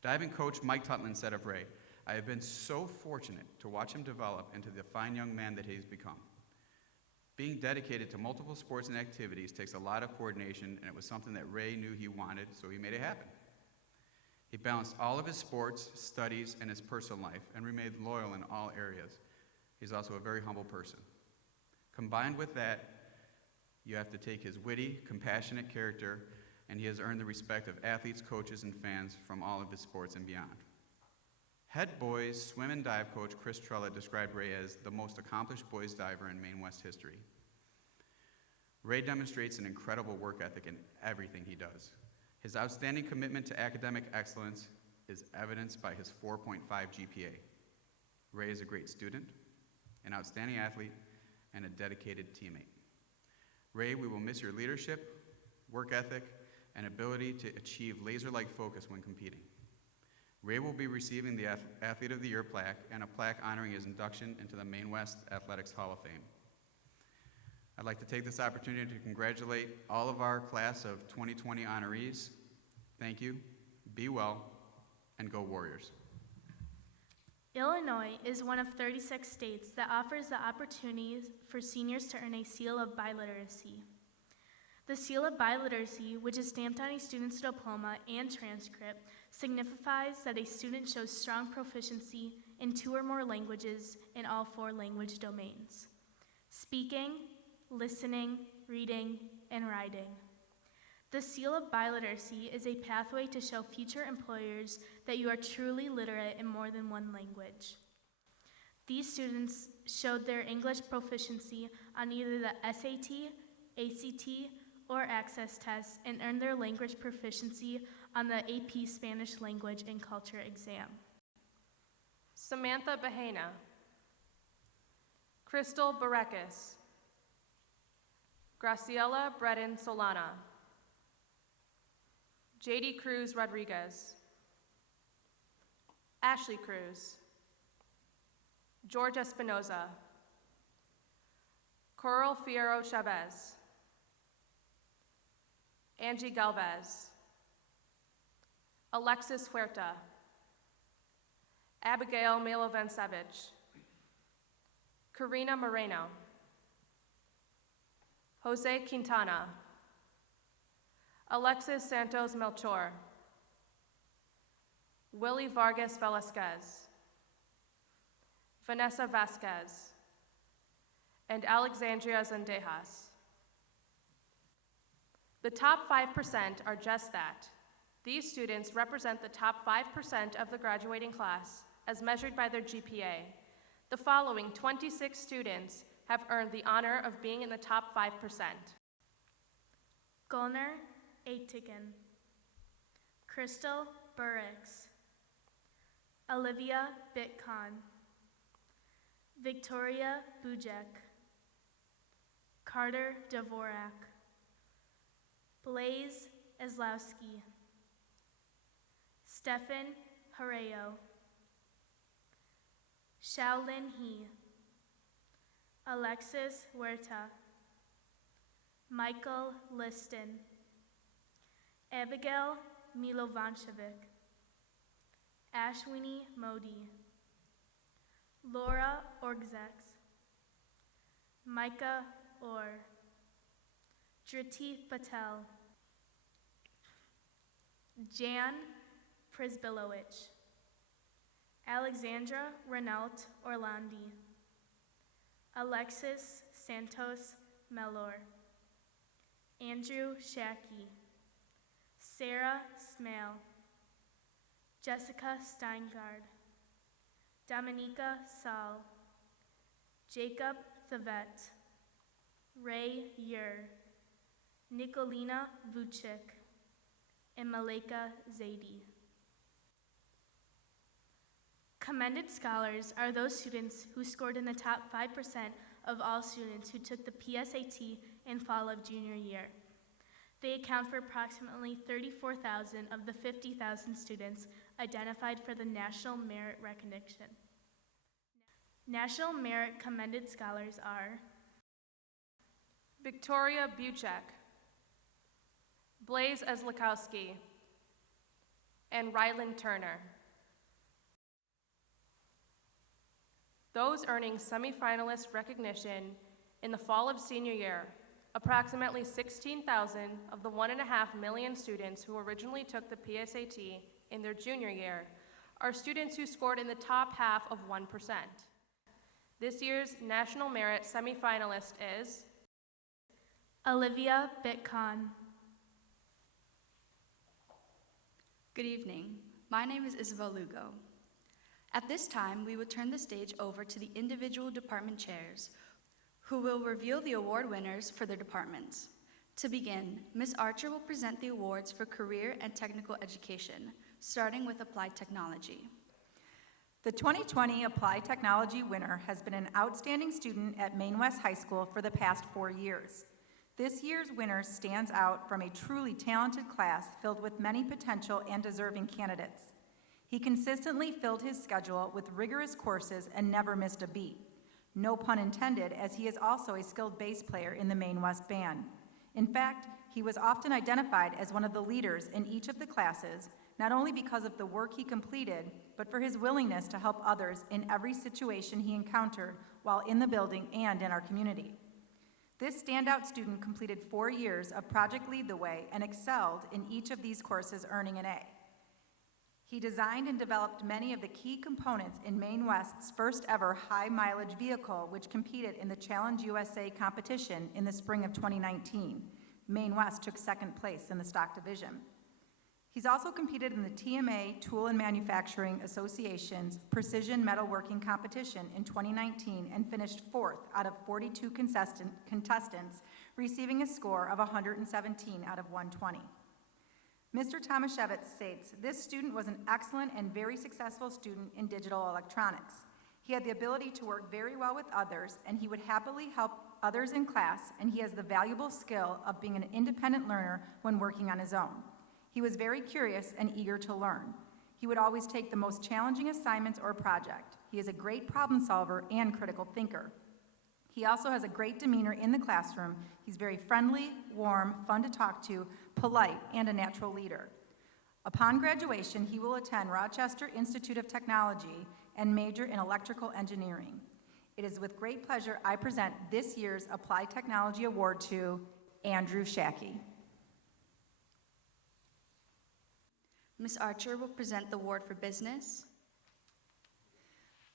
Diving coach Mike Tutland said of Ray, "I have been so fortunate to watch him develop into the fine young man that he's become. Being dedicated to multiple sports and activities takes a lot of coordination, and it was something that Ray knew he wanted, so he made it happen. He balanced all of his sports, studies, and his personal life, and remained loyal in all areas. He's also a very humble person. Combined with that, you have to take his witty, compassionate character, and he has earned the respect of athletes, coaches, and fans from all of his sports and beyond." Head boys swim and dive coach Chris Trella described Ray as the most accomplished boys diver in Maine West history. Ray demonstrates an incredible work ethic in everything he does. His outstanding commitment to academic excellence is evidenced by his 4.5 GPA. Ray is a great student, an outstanding athlete, and a dedicated teammate. Ray, we will miss your leadership, work ethic, and ability to achieve laser-like focus when competing. Ray will be receiving the Athlete of the Year plaque and a plaque honoring his induction into the Maine West Athletics Hall of Fame. I'd like to take this opportunity to congratulate all of our class of 2020 honorees. Thank you, be well, and go Warriors. Illinois is one of 36 states that offers the opportunity for seniors to earn a seal of biliteracy. The seal of biliteracy, which is stamped on a student's diploma and transcript, signifies that a student shows strong proficiency in 2 or more languages in all 4 language domains: speaking, listening, reading, and writing. The seal of biliteracy is a pathway to show future employers that you are truly literate in more than 1 language. These students showed their English proficiency on either the SAT, ACT, or Access tests and earned their language proficiency on the AP Spanish Language and Culture exam. Samantha Bahena, Crystal Barekis, Graciela Breton Solana, JD Cruz Rodriguez, Ashley Cruz, George Espinoza, Coral Fierro Chavez, Angie Galvez, Alexis Huerta, Abigail Milovancevich, Karina Moreno, Jose Quintana, Alexis Santos Melchor, Willie Vargas Velasquez, Vanessa Vasquez, and Alexandria Zendejas. The top 5% are just that. These students represent the top 5% of the graduating class as measured by their GPA. The following 26 students have earned the honor of being in the top 5%. Gulner Aitigan, Crystal Burricks, Olivia Bitcon, Victoria Bujek, Carter Dvorak, Blaze Eslowski, Stefan Hareo, Shaolin He, Alexis Huerta, Michael Liston, Abigail Milovancevic, Ashwini Modi, Laura Orgzex, Micah Orr, Driti Patel, Jan Prisbilowicz, Alexandra Renault Orlandi, Alexis Santos Melor, Andrew Shackey, Sarah Smale, Jessica Steingard, Dominica Saul, Jacob Thavet, Ray Yer, Nicolina Vucic, and Malika Zaidi. Commended scholars are those students who scored in the top 5% of all students who took the PSAT in fall of junior year. They account for approximately 34,000 of the 50,000 students identified for the National Merit Recognition. National Merit Commended Scholars are Victoria Buchek, Blaze Eslakowski, and Ryland Turner. Those earning semi-finalist recognition in the fall of senior year, approximately 16,000 of the 1.5 million students who originally took the PSAT in their junior year, are students who scored in the top half of 1%. This year's National Merit semi-finalist is Olivia Bitcon. Good evening. My name is Isabel Lugo. At this time, we will turn the stage over to the individual department chairs, who will reveal the award winners for their departments. To begin, Ms. Archer will present the awards for career and technical education, starting with applied technology. The 2020 Applied Technology winner has been an outstanding student at Maine West High School for the past 4 years. This year's winner stands out from a truly talented class filled with many potential and deserving candidates. He consistently filled his schedule with rigorous courses and never missed a beat. No pun intended, as he is also a skilled bass player in the Maine West Band. In fact, he was often identified as one of the leaders in each of the classes, not only because of the work he completed, but for his willingness to help others in every situation he encountered while in the building and in our community. This standout student completed 4 years of Project Lead the Way and excelled in each of these courses, earning an A. He designed and developed many of the key components in Maine West's first ever high-mileage vehicle, which competed in the Challenge USA competition in the spring of 2019. Maine West took second place in the stock division. He's also competed in the TMA Tool and Manufacturing Association's Precision Metalworking competition in 2019 and finished 4th out of 42 contestants, receiving a score of 117 out of 120. Mr. Tomaszewicz states, this student was an excellent and very successful student in digital electronics. He had the ability to work very well with others, and he would happily help others in class, and he has the valuable skill of being an independent learner when working on his own. He was very curious and eager to learn. He would always take the most challenging assignments or project. He is a great problem solver and critical thinker. He also has a great demeanor in the classroom. He's very friendly, warm, fun to talk to, polite, and a natural leader. Upon graduation, he will attend Rochester Institute of Technology and major in electrical engineering. It is with great pleasure I present this year's Applied Technology Award to Andrew Shackey. Ms. Archer will present the award for business.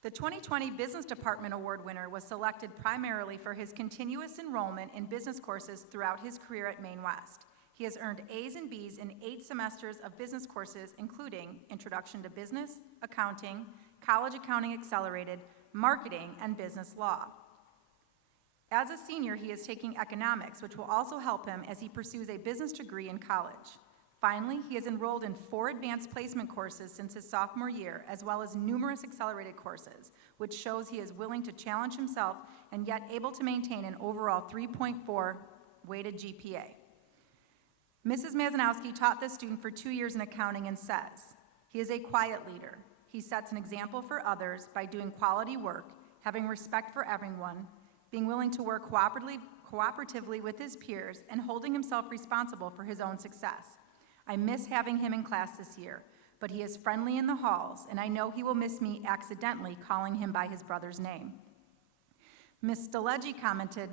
The 2020 Business Department Award winner was selected primarily for his continuous enrollment in business courses throughout his career at Maine West. He has earned A's and B's in 8 semesters of business courses, including Introduction to Business, Accounting, College Accounting Accelerated, Marketing, and Business Law. As a senior, he is taking economics, which will also help him as he pursues a business degree in college. Finally, he has enrolled in 4 advanced placement courses since his sophomore year, as well as numerous accelerated courses, which shows he is willing to challenge himself and yet able to maintain an overall 3.4 weighted GPA. Mrs. Mazanowski taught this student for 2 years in accounting and says, he is a quiet leader. He sets an example for others by doing quality work, having respect for everyone, being willing to work cooperatively with his peers, and holding himself responsible for his own success. I miss having him in class this year, but he is friendly in the halls, and I know he will miss me accidentally calling him by his brother's name. Ms. Stelegi commented,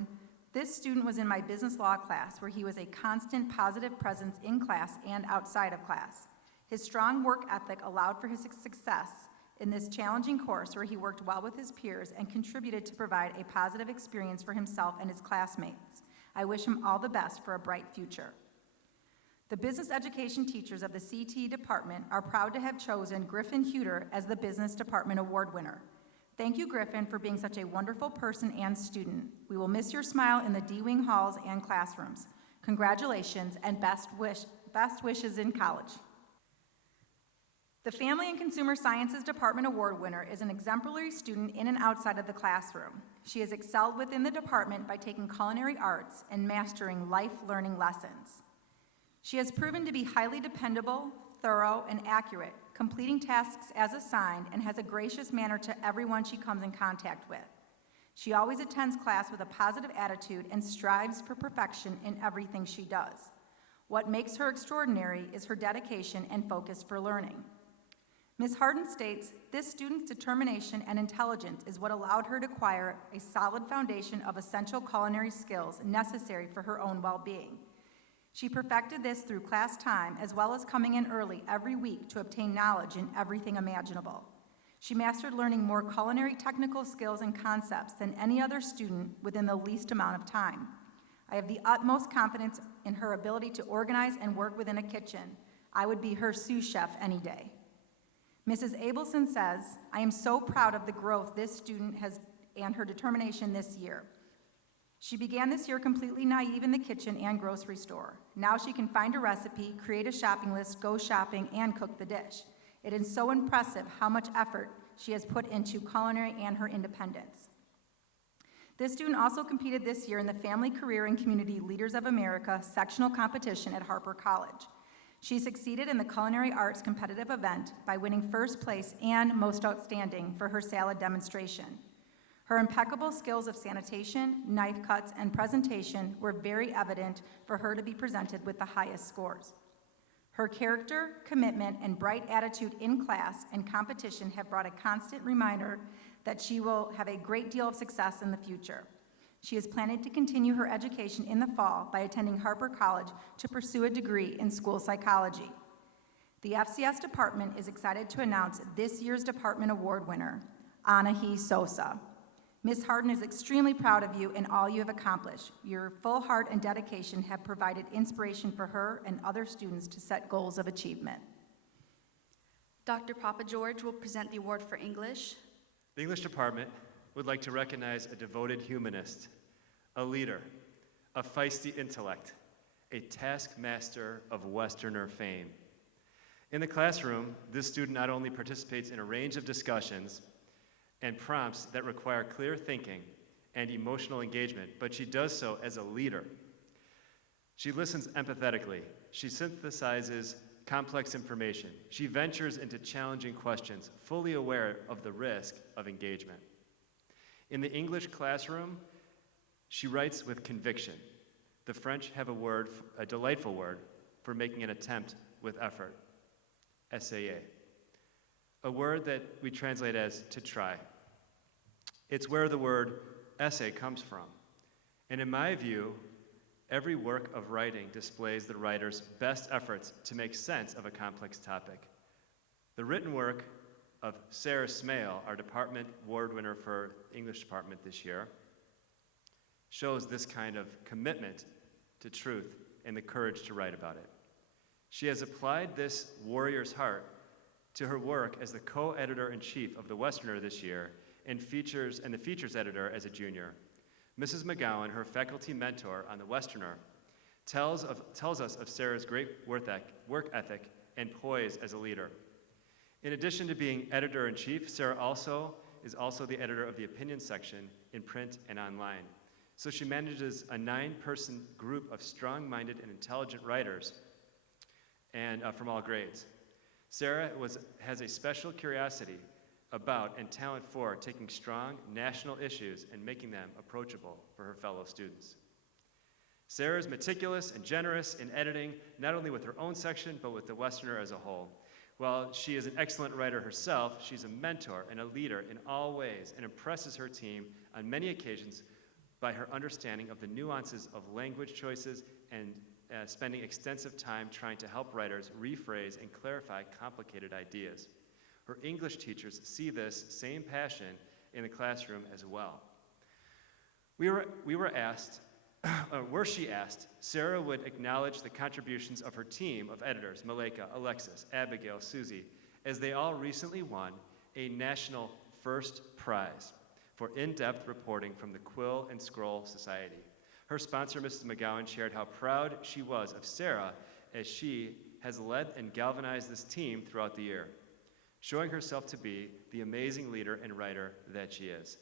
this student was in my business law class where he was a constant positive presence in class and outside of class. His strong work ethic allowed for his success, in this challenging course where he worked well with his peers and contributed to provide a positive experience for himself and his classmates. I wish him all the best for a bright future. The business education teachers of the CT department are proud to have chosen Griffin Huter as the Business Department Award winner. Thank you, Griffin, for being such a wonderful person and student. We will miss your smile in the D-Wing halls and classrooms. Congratulations and best wishes in college. The Family and Consumer Sciences Department Award winner is an exemplary student in and outside of the classroom. She has excelled within the department by taking culinary arts and mastering life learning lessons. She has proven to be highly dependable, thorough, and accurate, completing tasks as assigned, and has a gracious manner to everyone she comes in contact with. She always attends class with a positive attitude and strives for perfection in everything she does. What makes her extraordinary is her dedication and focus for learning. Ms. Harden states, this student's determination and intelligence is what allowed her to acquire a solid foundation of essential culinary skills necessary for her own well-being. She perfected this through class time as well as coming in early every week to obtain knowledge in everything imaginable. She mastered learning more culinary technical skills and concepts than any other student within the least amount of time. I have the utmost confidence in her ability to organize and work within a kitchen. I would be her sous chef any day. Mrs. Abelson says, I am so proud of the growth this student has and her determination this year. She began this year completely naive in the kitchen and grocery store. Now she can find a recipe, create a shopping list, go shopping, and cook the dish. It is so impressive how much effort she has put into culinary and her independence. This student also competed this year in the Family, Career, and Community Leaders of America sectional competition at Harper College. She succeeded in the culinary arts competitive event by winning first place and most outstanding for her salad demonstration. Her impeccable skills of sanitation, knife cuts, and presentation were very evident for her to be presented with the highest scores. Her character, commitment, and bright attitude in class and competition have brought a constant reminder that she will have a great deal of success in the future. She is planning to continue her education in the fall by attending Harper College to pursue a degree in school psychology. The FCS department is excited to announce this year's department award winner, Anahi Sosa. Ms. Harden is extremely proud of you and all you have accomplished. Your full heart and dedication have provided inspiration for her and other students to set goals of achievement. Dr. Papa George will present the award for English. The English department would like to recognize a devoted humanist, a leader, a feisty intellect, a taskmaster of Westerner fame. In the classroom, this student not only participates in a range of discussions and prompts that require clear thinking and emotional engagement, but she does so as a leader. She listens empathetically. She synthesizes complex information. She ventures into challenging questions, fully aware of the risk of engagement. In the English classroom, she writes with conviction. The French have a delightful word for making an attempt with effort, essayer, a word that we translate as to try. It's where the word essay comes from. And in my view, every work of writing displays the writer's best efforts to make sense of a complex topic. The written work of Sarah Smale, our department award winner for English department this year, shows this kind of commitment to truth and the courage to write about it. She has applied this warrior's heart to her work as the co-editor-in-chief of the Westerner this year and the features editor as a junior. Mrs. McGowan, her faculty mentor on the Westerner, tells us of Sarah's great work ethic and poise as a leader. In addition to being editor-in-chief, Sarah is also the editor of the opinion section in print and online. So she manages a 9-person group of strong-minded and intelligent writers and from all grades. Sarah has a special curiosity about and talent for taking strong national issues and making them approachable for her fellow students. Sarah is meticulous and generous in editing, not only with her own section, but with the Westerner as a whole. While she is an excellent writer herself, she's a mentor and a leader in all ways and impresses her team on many occasions by her understanding of the nuances of language choices and spending extensive time trying to help writers rephrase and clarify complicated ideas. her English teachers see this same passion in the classroom as well. Were she asked, Sarah would acknowledge the contributions of her team of editors, Maleka, Alexis, Abigail, Susie, as they all recently won a national first prize for in-depth reporting from the Quill and Scroll Society. Her sponsor, Mrs. McGowan, shared how proud she was of Sarah as she has led and galvanized this team throughout the year, showing herself to be the amazing leader and writer that she is.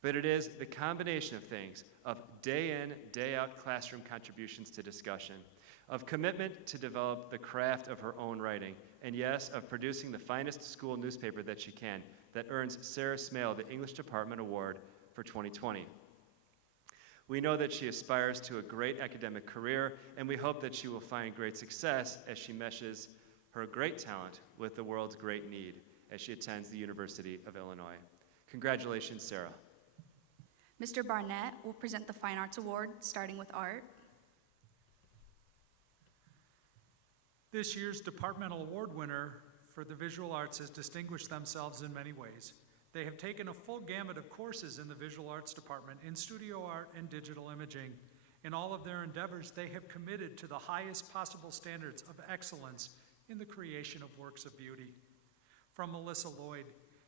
But it is the combination of things, of day in, day out classroom contributions to discussion, of commitment to develop the craft of her own writing, and yes, of producing the finest school newspaper that she can, that earns Sarah Smale the English Department Award for 2020. We know that she aspires to a great academic career, and we hope that she will find great success as she meshes her great talent with the world's great need as she attends the University of Illinois. Congratulations, Sarah. Mr. Barnett will present the Fine Arts Award, starting with art. This year's Departmental Award winner for the visual arts has distinguished themselves in many ways. They have taken a full gamut of courses in the visual arts department in studio art and digital imaging. In all of their endeavors, they have committed to the highest possible standards of excellence in the creation of works of beauty. From Melissa Lloyd,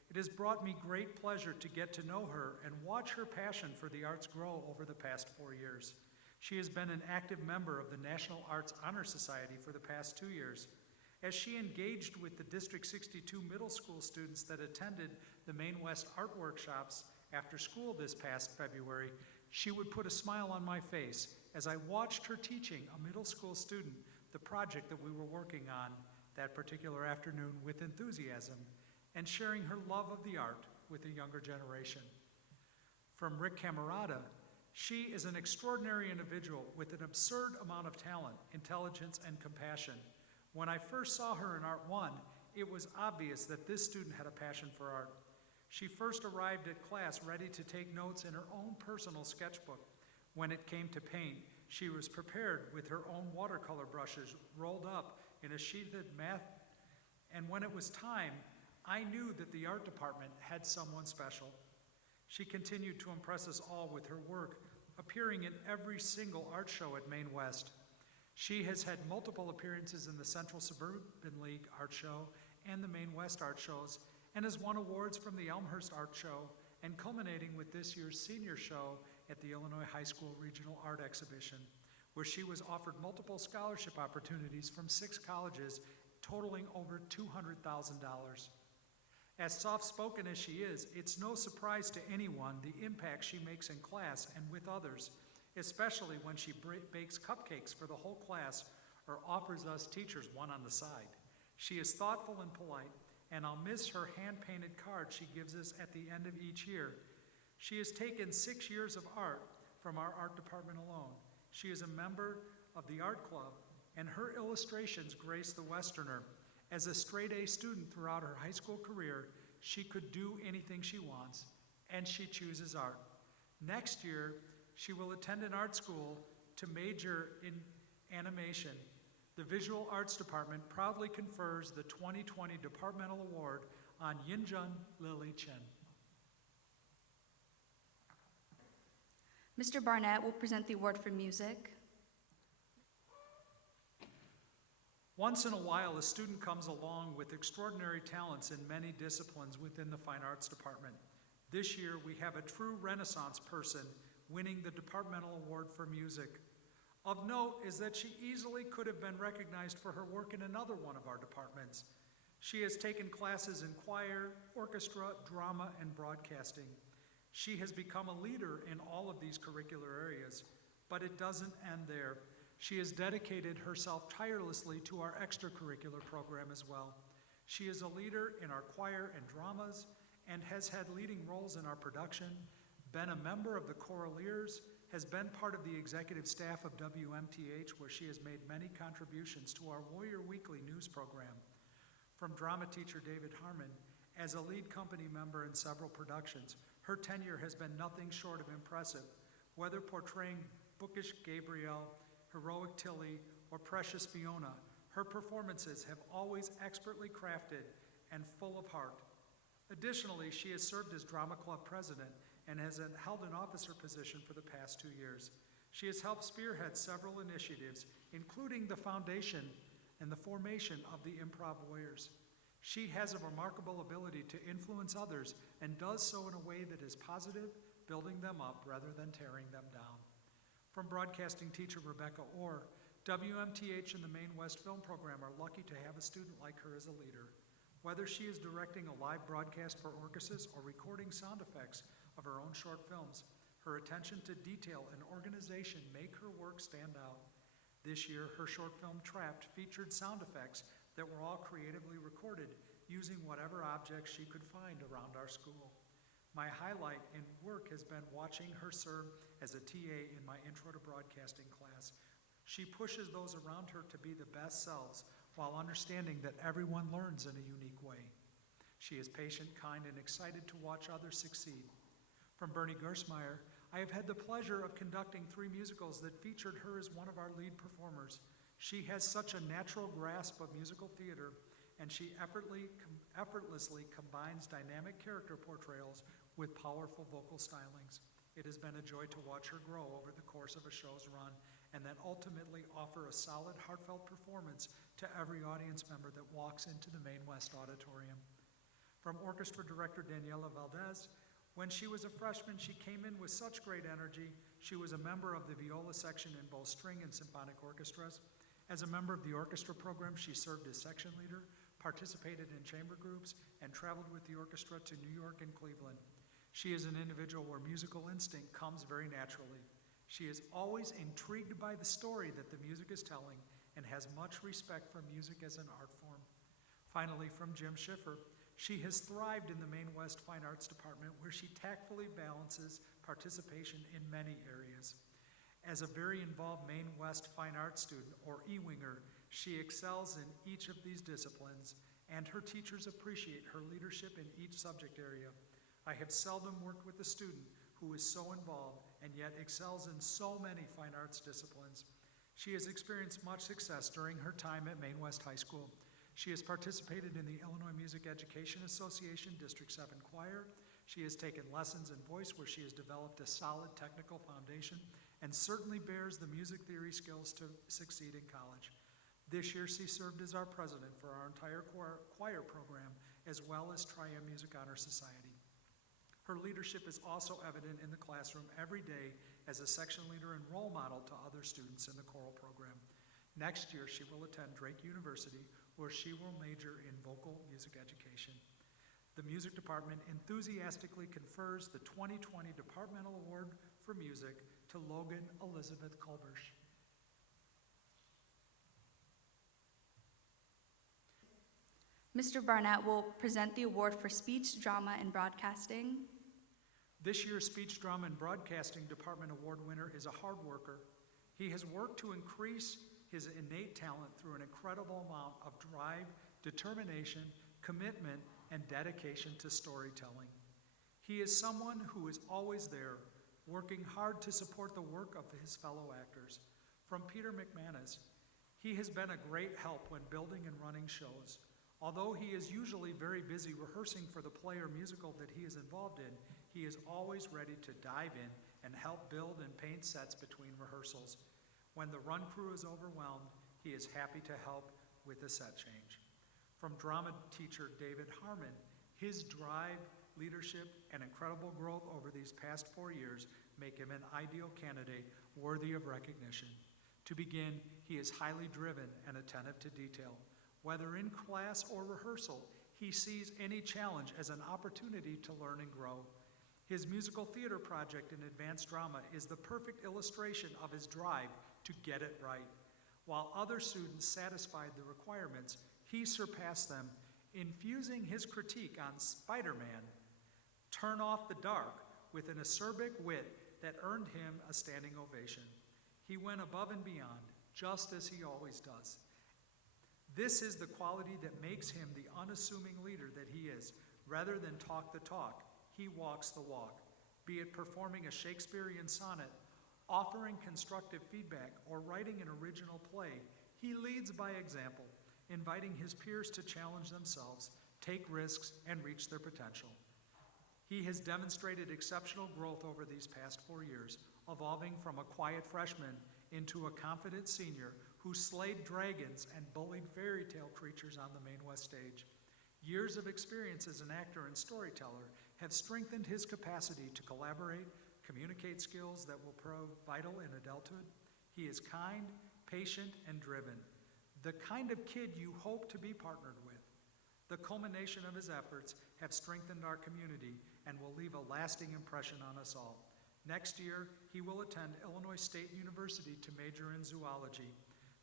it has brought me great pleasure to get to know her and watch her passion for the arts grow over the past 4 years. She has been an active member of the National Arts Honor Society for the past 2 years. As she engaged with the District 62 middle school students that attended the Maine West art workshops after school this past February, she would put a smile on my face as I watched her teaching a middle school student the project that we were working on that particular afternoon with enthusiasm, and sharing her love of the art with the younger generation. From Rick Camerata, she is an extraordinary individual with an absurd amount of talent, intelligence, and compassion. When I first saw her in Art 1, it was obvious that this student had a passion for art. She first arrived at class ready to take notes in her own personal sketchbook. When it came to paint, she was prepared with her own watercolor brushes rolled up in a sheeted mat, and when it was time, I knew that the art department had someone special. She continued to impress us all with her work, appearing in every single art show at Maine West. She has had multiple appearances in the Central Suburban League Art Show and the Maine West Art Shows, and has won awards from the Elmhurst Art Show, and culminating with this year's senior show at the Illinois High School Regional Art Exhibition, where she was offered multiple scholarship opportunities from 6 colleges, totaling over $200,000. As soft-spoken as she is, it's no surprise to anyone the impact she makes in class and with others, especially when she bakes cupcakes for the whole class or offers us teachers one on the side. She is thoughtful and polite, and I'll miss her hand-painted card she gives us at the end of each year. She has taken 6 years of art from our art department alone. She is a member of the art club, and her illustrations grace the Westerner. As a straight-A student throughout her high school career, she could do anything she wants, and she chooses art. Next year, she will attend an art school to major in animation. The Visual Arts Department proudly confers the 2020 Departmental Award on Yinjun Lily Chen. Mr. Barnett will present the award for music. Once in a while, a student comes along with extraordinary talents in many disciplines within the Fine Arts Department. This year, we have a true Renaissance person winning the Departmental Award for Music. Of note is that she easily could have been recognized for her work in another one of our departments. She has taken classes in choir, orchestra, drama, and broadcasting. She has become a leader in all of these curricular areas, but it doesn't end there. She has dedicated herself tirelessly to our extracurricular program as well. She is a leader in our choir and dramas and has had leading roles in our production, been a member of the Choraleers, has been part of the executive staff of WMTH, where she has made many contributions to our Warrior Weekly news program. From drama teacher David Harmon, as a lead company member in several productions, her tenure has been nothing short of impressive, whether portraying bookish Gabrielle, heroic Tilly, or precious Fiona. Her performances have always expertly crafted and full of heart. Additionally, she has served as drama club president and has held an officer position for the past 2 years. She has helped spearhead several initiatives, including the foundation and the formation of the Improv Warriors. She has a remarkable ability to influence others and does so in a way that is positive, building them up rather than tearing them down. From broadcasting teacher Rebecca Orr, WMTH and the Maine West Film Program are lucky to have a student like her as a leader. Whether she is directing a live broadcast for orchestras or recording sound effects of her own short films, her attention to detail and organization make her work stand out. This year, her short film Trapped featured sound effects that were all creatively recorded using whatever objects she could find around our school. My highlight in work has been watching her serve as a TA in my Intro to Broadcasting class. She pushes those around her to be the best selves while understanding that everyone learns in a unique way. She is patient, kind, and excited to watch others succeed. From Bernie Gersmeyer, I have had the pleasure of conducting 3 musicals that featured her as one of our lead performers. She has such a natural grasp of musical theater, and she effortlessly combines dynamic character portrayals with powerful vocal stylings. It has been a joy to watch her grow over the course of a show's run, and then ultimately offer a solid, heartfelt performance to every audience member that walks into the Maine West Auditorium. From orchestra director Daniela Valdez, when she was a freshman, she came in with such great energy. She was a member of the viola section in both string and symphonic orchestras. As a member of the orchestra program, she served as section leader, participated in chamber groups, and traveled with the orchestra to New York and Cleveland. She is an individual where musical instinct comes very naturally. She is always intrigued by the story that the music is telling and has much respect for music as an art form. Finally, from Jim Schiffer, she has thrived in the Maine West Fine Arts Department, where she tactfully balances participation in many areas. As a very involved Maine West Fine Arts student, or E-Winger, she excels in each of these disciplines, and her teachers appreciate her leadership in each subject area. I have seldom worked with a student who is so involved and yet excels in so many fine arts disciplines. She has experienced much success during her time at Maine West High School. She has participated in the Illinois Music Education Association District 7 Choir. She has taken lessons in voice where she has developed a solid technical foundation and certainly bears the music theory skills to succeed in college. This year, she served as our president for our entire choir program, as well as Triumph Music Honor Society. Her leadership is also evident in the classroom every day as a section leader and role model to other students in the choral program. Next year, she will attend Drake University, where she will major in vocal music education. The music department enthusiastically confers the 2020 Departmental Award for Music to Logan Elizabeth Kulbersh. Mr. Barnett will present the award for speech, drama, and broadcasting. This year's Speech, Drama, and Broadcasting Department Award winner is a hard worker. He has worked to increase his innate talent through an incredible amount of drive, determination, commitment, and dedication to storytelling. He is someone who is always there, working hard to support the work of his fellow actors. From Peter McManus, he has been a great help when building and running shows. Although he is usually very busy rehearsing for the play or musical that he is involved in, he is always ready to dive in and help build and paint sets between rehearsals. When the run crew is overwhelmed, he is happy to help with the set change. From drama teacher David Harmon, his drive, leadership, and incredible growth over these past 4 years make him an ideal candidate worthy of recognition. To begin, he is highly driven and attentive to detail. Whether in class or rehearsal, he sees any challenge as an opportunity to learn and grow. His musical theater project in advanced drama is the perfect illustration of his drive to get it right. While other students satisfied the requirements, he surpassed them, infusing his critique on Spider-Man, Turn Off the Dark, with an acerbic wit that earned him a standing ovation. He went above and beyond, just as he always does. This is the quality that makes him the unassuming leader that he is. Rather than talk the talk, he walks the walk. Be it performing a Shakespearean sonnet, offering constructive feedback, or writing an original play, he leads by example, inviting his peers to challenge themselves, take risks, and reach their potential. He has demonstrated exceptional growth over these past 4 years, evolving from a quiet freshman into a confident senior who slayed dragons and bullied fairy tale creatures on the Maine West stage. Years of experience as an actor and storyteller have strengthened his capacity to collaborate, communicate skills that will prove vital in adulthood. He is kind, patient, and driven, the kind of kid you hope to be partnered with. The culmination of his efforts have strengthened our community and will leave a lasting impression on us all. Next year, he will attend Illinois State University to major in zoology.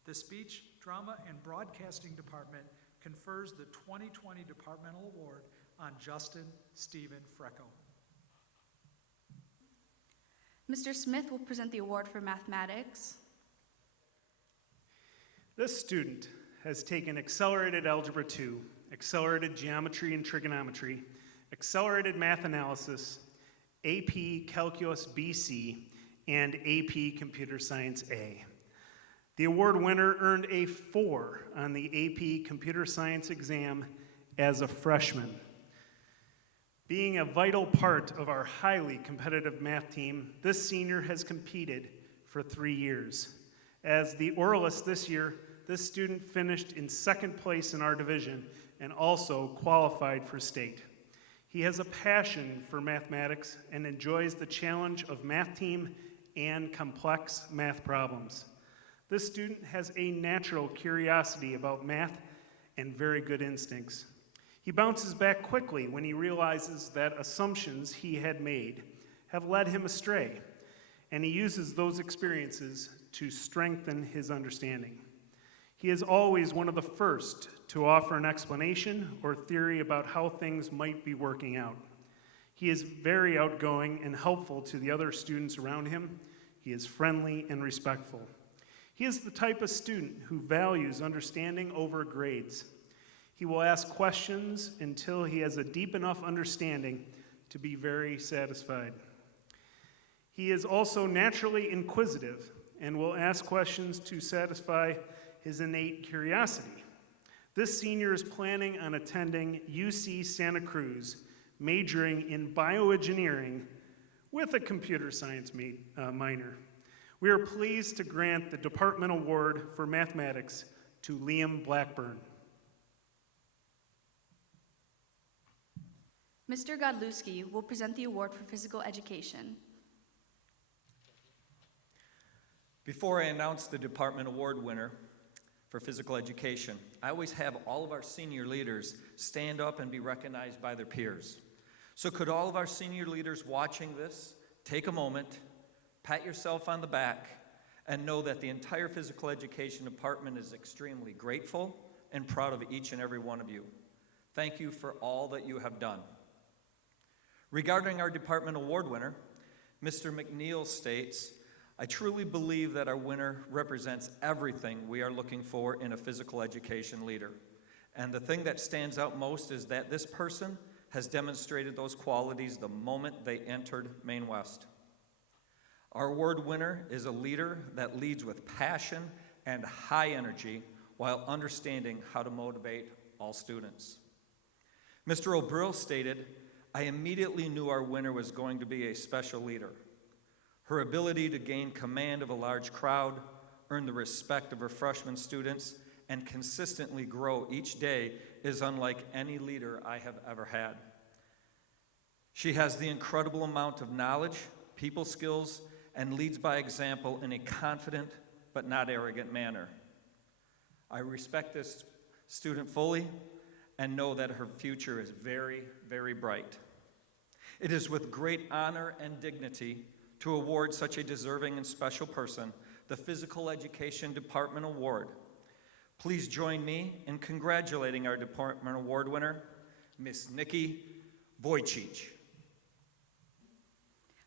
The Speech, Drama, and Broadcasting Department confers the 2020 Departmental Award on Justin Stephen Frecco. Mr. Smith will present the award for mathematics. This student has taken Accelerated Algebra 2, Accelerated Geometry and Trigonometry, Accelerated Math Analysis, AP Calculus BC, and AP Computer Science A. The award winner earned a 4 on the AP Computer Science exam as a freshman. Being a vital part of our highly competitive math team, this senior has competed for 3 years. As the oralist this year, this student finished in second place in our division and also qualified for state. He has a passion for mathematics and enjoys the challenge of math team and complex math problems. This student has a natural curiosity about math and very good instincts. He bounces back quickly when he realizes that assumptions he had made have led him astray, and he uses those experiences to strengthen his understanding. He is always one of the first to offer an explanation or theory about how things might be working out. He is very outgoing and helpful to the other students around him. He is friendly and respectful. He is the type of student who values understanding over grades. He will ask questions until he has a deep enough understanding to be very satisfied. He is also naturally inquisitive and will ask questions to satisfy his innate curiosity. This senior is planning on attending UC Santa Cruz, majoring in bioengineering with a computer science minor. We are pleased to grant the Department Award for Mathematics to Liam Blackburn. Mr. Godlewski will present the award for physical education. Before I announce the Department Award winner for physical education, I always have all of our senior leaders stand up and be recognized by their peers. So could all of our senior leaders watching this take a moment, pat yourself on the back, and know that the entire physical education department is extremely grateful and proud of each and every one of you. Thank you for all that you have done. Regarding our Department Award winner, Mr. McNeil states, I truly believe that our winner represents everything we are looking for in a physical education leader. And the thing that stands out most is that this person has demonstrated those qualities the moment they entered Maine West. Our award winner is a leader that leads with passion and high energy while understanding how to motivate all students. Mr. O'Brill stated, I immediately knew our winner was going to be a special leader. Her ability to gain command of a large crowd, earn the respect of her freshman students, and consistently grow each day is unlike any leader I have ever had. She has the incredible amount of knowledge, people skills, and leads by example in a confident but not arrogant manner. I respect this student fully and know that her future is very, very bright. It is with great honor and dignity to award such a deserving and special person the Physical Education Department Award. Please join me in congratulating our Department Award winner, Miss Nikki Wojcicki.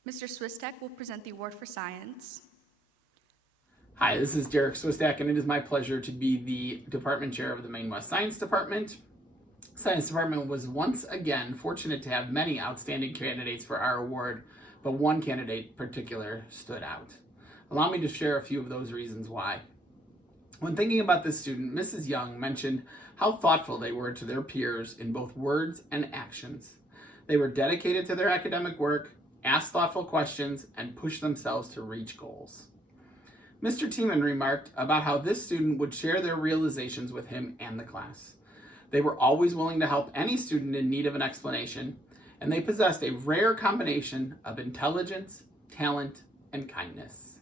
Mr. Swistek will present the award for science. Hi, this is Derek Swistek, and it is my pleasure to be the department chair of the Maine West Science Department. Science Department was once again fortunate to have many outstanding candidates for our award, but one candidate in particular stood out. Allow me to share a few of those reasons why. When thinking about this student, Mrs. Young mentioned how thoughtful they were to their peers in both words and actions. They were dedicated to their academic work, asked thoughtful questions, and pushed themselves to reach goals. Mr. Tiemann remarked about how this student would share their realizations with him and the class. They were always willing to help any student in need of an explanation, and they possessed a rare combination of intelligence, talent, and kindness.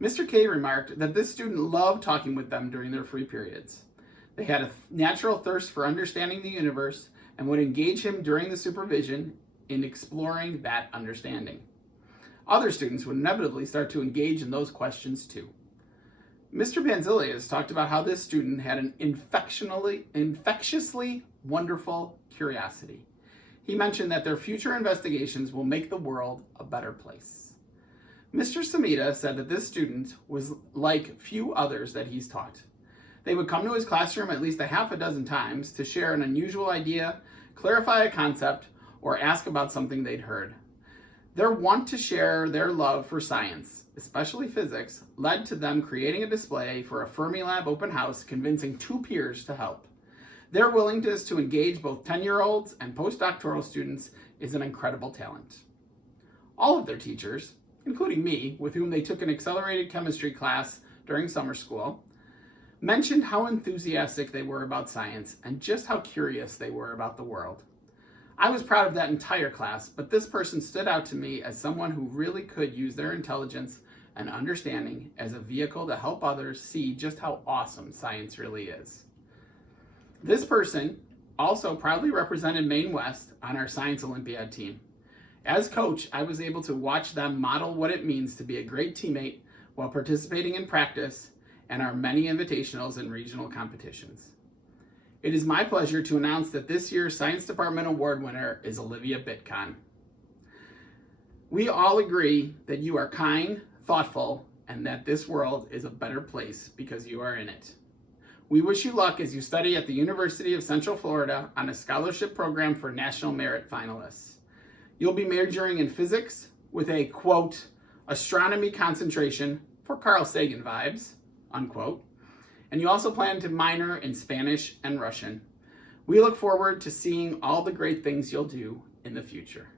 Mr. K remarked that this student loved talking with them during their free periods. They had a natural thirst for understanding the universe and would engage him during the supervision in exploring that understanding. Other students would inevitably start to engage in those questions too. Mr. Banzilius talked about how this student had an infectiously wonderful curiosity. He mentioned that their future investigations will make the world a better place. Mr. Samita said that this student was like few others that he's taught. They would come to his classroom at least a half a dozen times to share an unusual idea, clarify a concept, or ask about something they'd heard. Their want to share their love for science, especially physics, led to them creating a display for a Fermilab open house, convincing 2 peers to help. Their willingness to engage both 10-year-olds and postdoctoral students is an incredible talent. All of their teachers, including me, with whom they took an accelerated chemistry class during summer school, mentioned how enthusiastic they were about science and just how curious they were about the world. I was proud of that entire class, but this person stood out to me as someone who really could use their intelligence and understanding as a vehicle to help others see just how awesome science really is. This person also proudly represented Maine West on our Science Olympiad team. As coach, I was able to watch them model what it means to be a great teammate while participating in practice and our many invitationals and regional competitions. It is my pleasure to announce that this year's Science Department Award winner is Olivia Bitcon. We all agree that you are kind, thoughtful, and that this world is a better place because you are in it. We wish you luck as you study at the University of Central Florida on a scholarship program for National Merit Finalists. You'll be majoring in physics with a, quote, astronomy concentration for Carl Sagan vibes, unquote. And you also plan to minor in Spanish and Russian. We look forward to seeing all the great things you'll do in the future.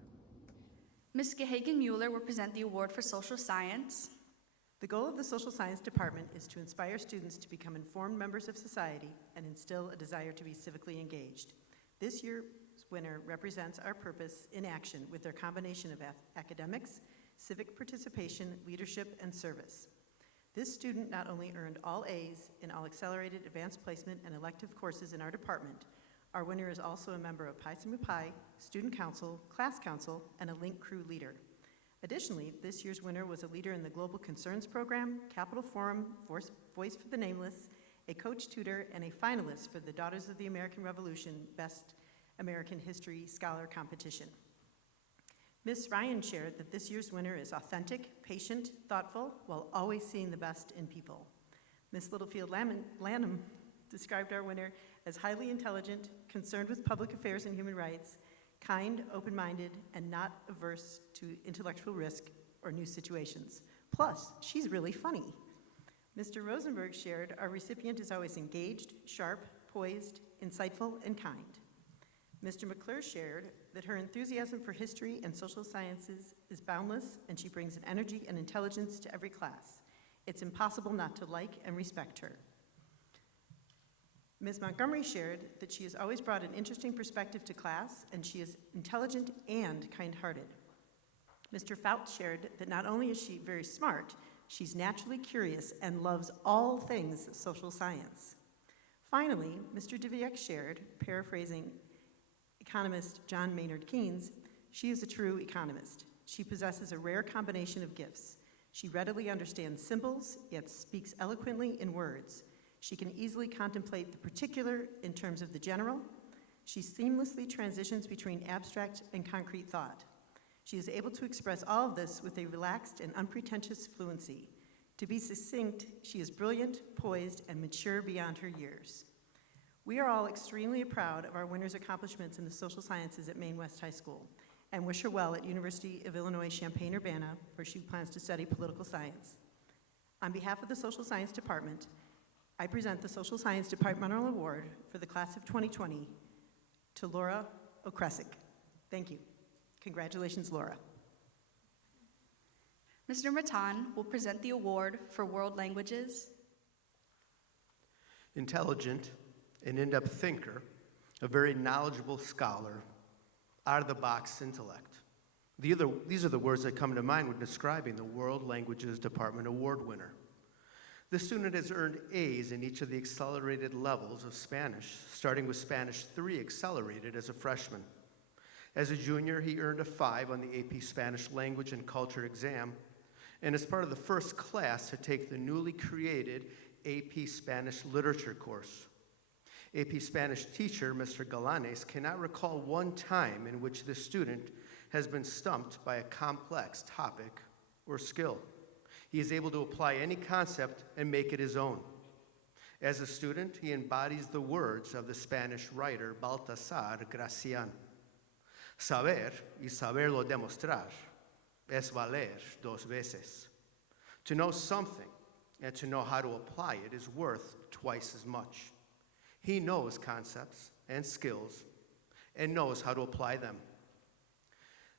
Ms. Gehagen-Mueller will present the award for social science. The goal of the Social Science Department is to inspire students to become informed members of society and instill a desire to be civically engaged. This year's winner represents our purpose in action with their combination of academics, civic participation, leadership, and service. This student not only earned all A's in all accelerated advanced placement and elective courses in our department, our winner is also a member of Pi Sigma Pi, Student Council, Class Council, and a Link Crew leader. Additionally, this year's winner was a leader in the Global Concerns Program, Capital Forum, Voice for the Nameless, a coach tutor, and a finalist for the Daughters of the American Revolution Best American History Scholar Competition. Ms. Ryan shared that this year's winner is authentic, patient, thoughtful, while always seeing the best in people. Ms. Littlefield Lanham described our winner as highly intelligent, concerned with public affairs and human rights, kind, open-minded, and not averse to intellectual risk or new situations. Plus, she's really funny. Mr. Rosenberg shared our recipient is always engaged, sharp, poised, insightful, and kind. Mr. McClure shared that her enthusiasm for history and social sciences is boundless, and she brings an energy and intelligence to every class. It's impossible not to like and respect her. Ms. Montgomery shared that she has always brought an interesting perspective to class, and she is intelligent and kind-hearted. Mr. Fouts shared that not only is she very smart, she's naturally curious and loves all things social science. Finally, Mr. Diviak shared, paraphrasing economist John Maynard Keynes, she is a true economist. She possesses a rare combination of gifts. She readily understands symbols, yet speaks eloquently in words. She can easily contemplate the particular in terms of the general. She seamlessly transitions between abstract and concrete thought. She is able to express all of this with a relaxed and unpretentious fluency. To be succinct, she is brilliant, poised, and mature beyond her years. We are all extremely proud of our winner's accomplishments in the social sciences at Maine West High School and wish her well at University of Illinois Champaign-Urbana, where she plans to study political science. On behalf of the Social Science Department I present the Social Science Departmental Award for the class of 2020 to Laura Okresic. Thank you. Congratulations, Laura. Mr. Matan will present the award for world languages. Intelligent, an in-depth thinker, a very knowledgeable scholar, out-of-the-box intellect. These are the words that come to mind when describing the World Languages Department Award winner. The student has earned A's in each of the accelerated levels of Spanish, starting with Spanish 3 accelerated as a freshman. As a junior, he earned a 5 on the AP Spanish Language and Culture exam, and is part of the first class to take the newly created AP Spanish Literature course. AP Spanish teacher, Mr. Galanes, cannot recall one time in which this student has been stumped by a complex topic or skill. He is able to apply any concept and make it his own. As a student, he embodies the words of the Spanish writer Baltasar Gracián. Saber y saberlo demostrar es valer dos veces. To know something and to know how to apply it is worth twice as much. He knows concepts and skills and knows how to apply them.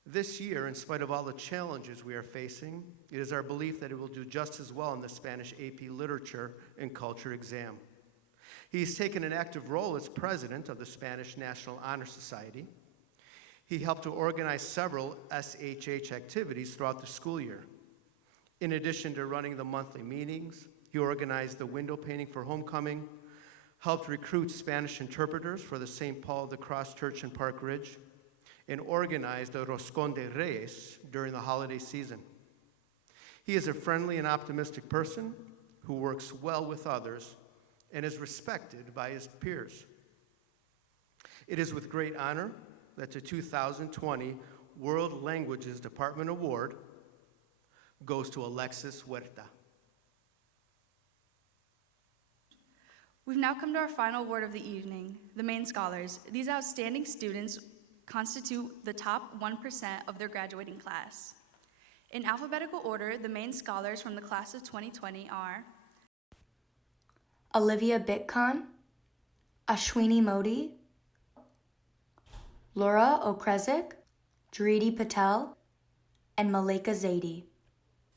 This year, in spite of all the challenges we are facing, it is our belief that it will do just as well in the Spanish AP Literature and Culture exam. He has taken an active role as president of the Spanish National Honor Society. He helped to organize several SHH activities throughout the school year. In addition to running the monthly meetings, he organized the window painting for homecoming, helped recruit Spanish interpreters for the St. Paul of the Cross Church in Park Ridge, and organized the Roscón de Reyes during the holiday season. He is a friendly and optimistic person who works well with others and is respected by his peers. It is with great honor that the 2020 World Languages Department Award goes to Alexis Huerta. We've now come to our final award of the evening, the Maine Scholars. These outstanding students constitute the top 1% of their graduating class. In alphabetical order, the Maine Scholars from the class of 2020 are Olivia Bitcon, Ashwini Modi, Laura Okresic, Dridi Patel, and Malika Zaidi.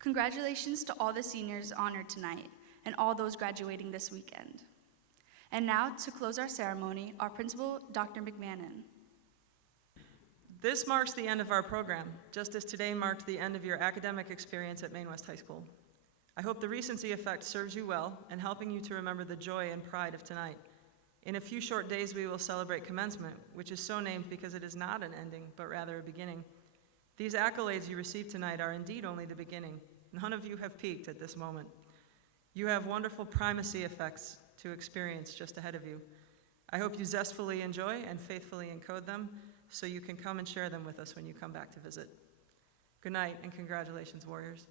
Congratulations to all the seniors honored tonight and all those graduating this weekend. And now, to close our ceremony, our principal, Dr. McMahon. This marks the end of our program, just as today marked the end of your academic experience at Maine West High School. I hope the recency effect serves you well in helping you to remember the joy and pride of tonight. In a few short days, we will celebrate commencement, which is so named because it is not an ending, but rather a beginning. These accolades you received tonight are indeed only the beginning. None of you have peaked at this moment. You have wonderful primacy effects to experience just ahead of you. I hope you zestfully enjoy and faithfully encode them so you can come and share them with us when you come back to visit. Good night and congratulations, Warriors.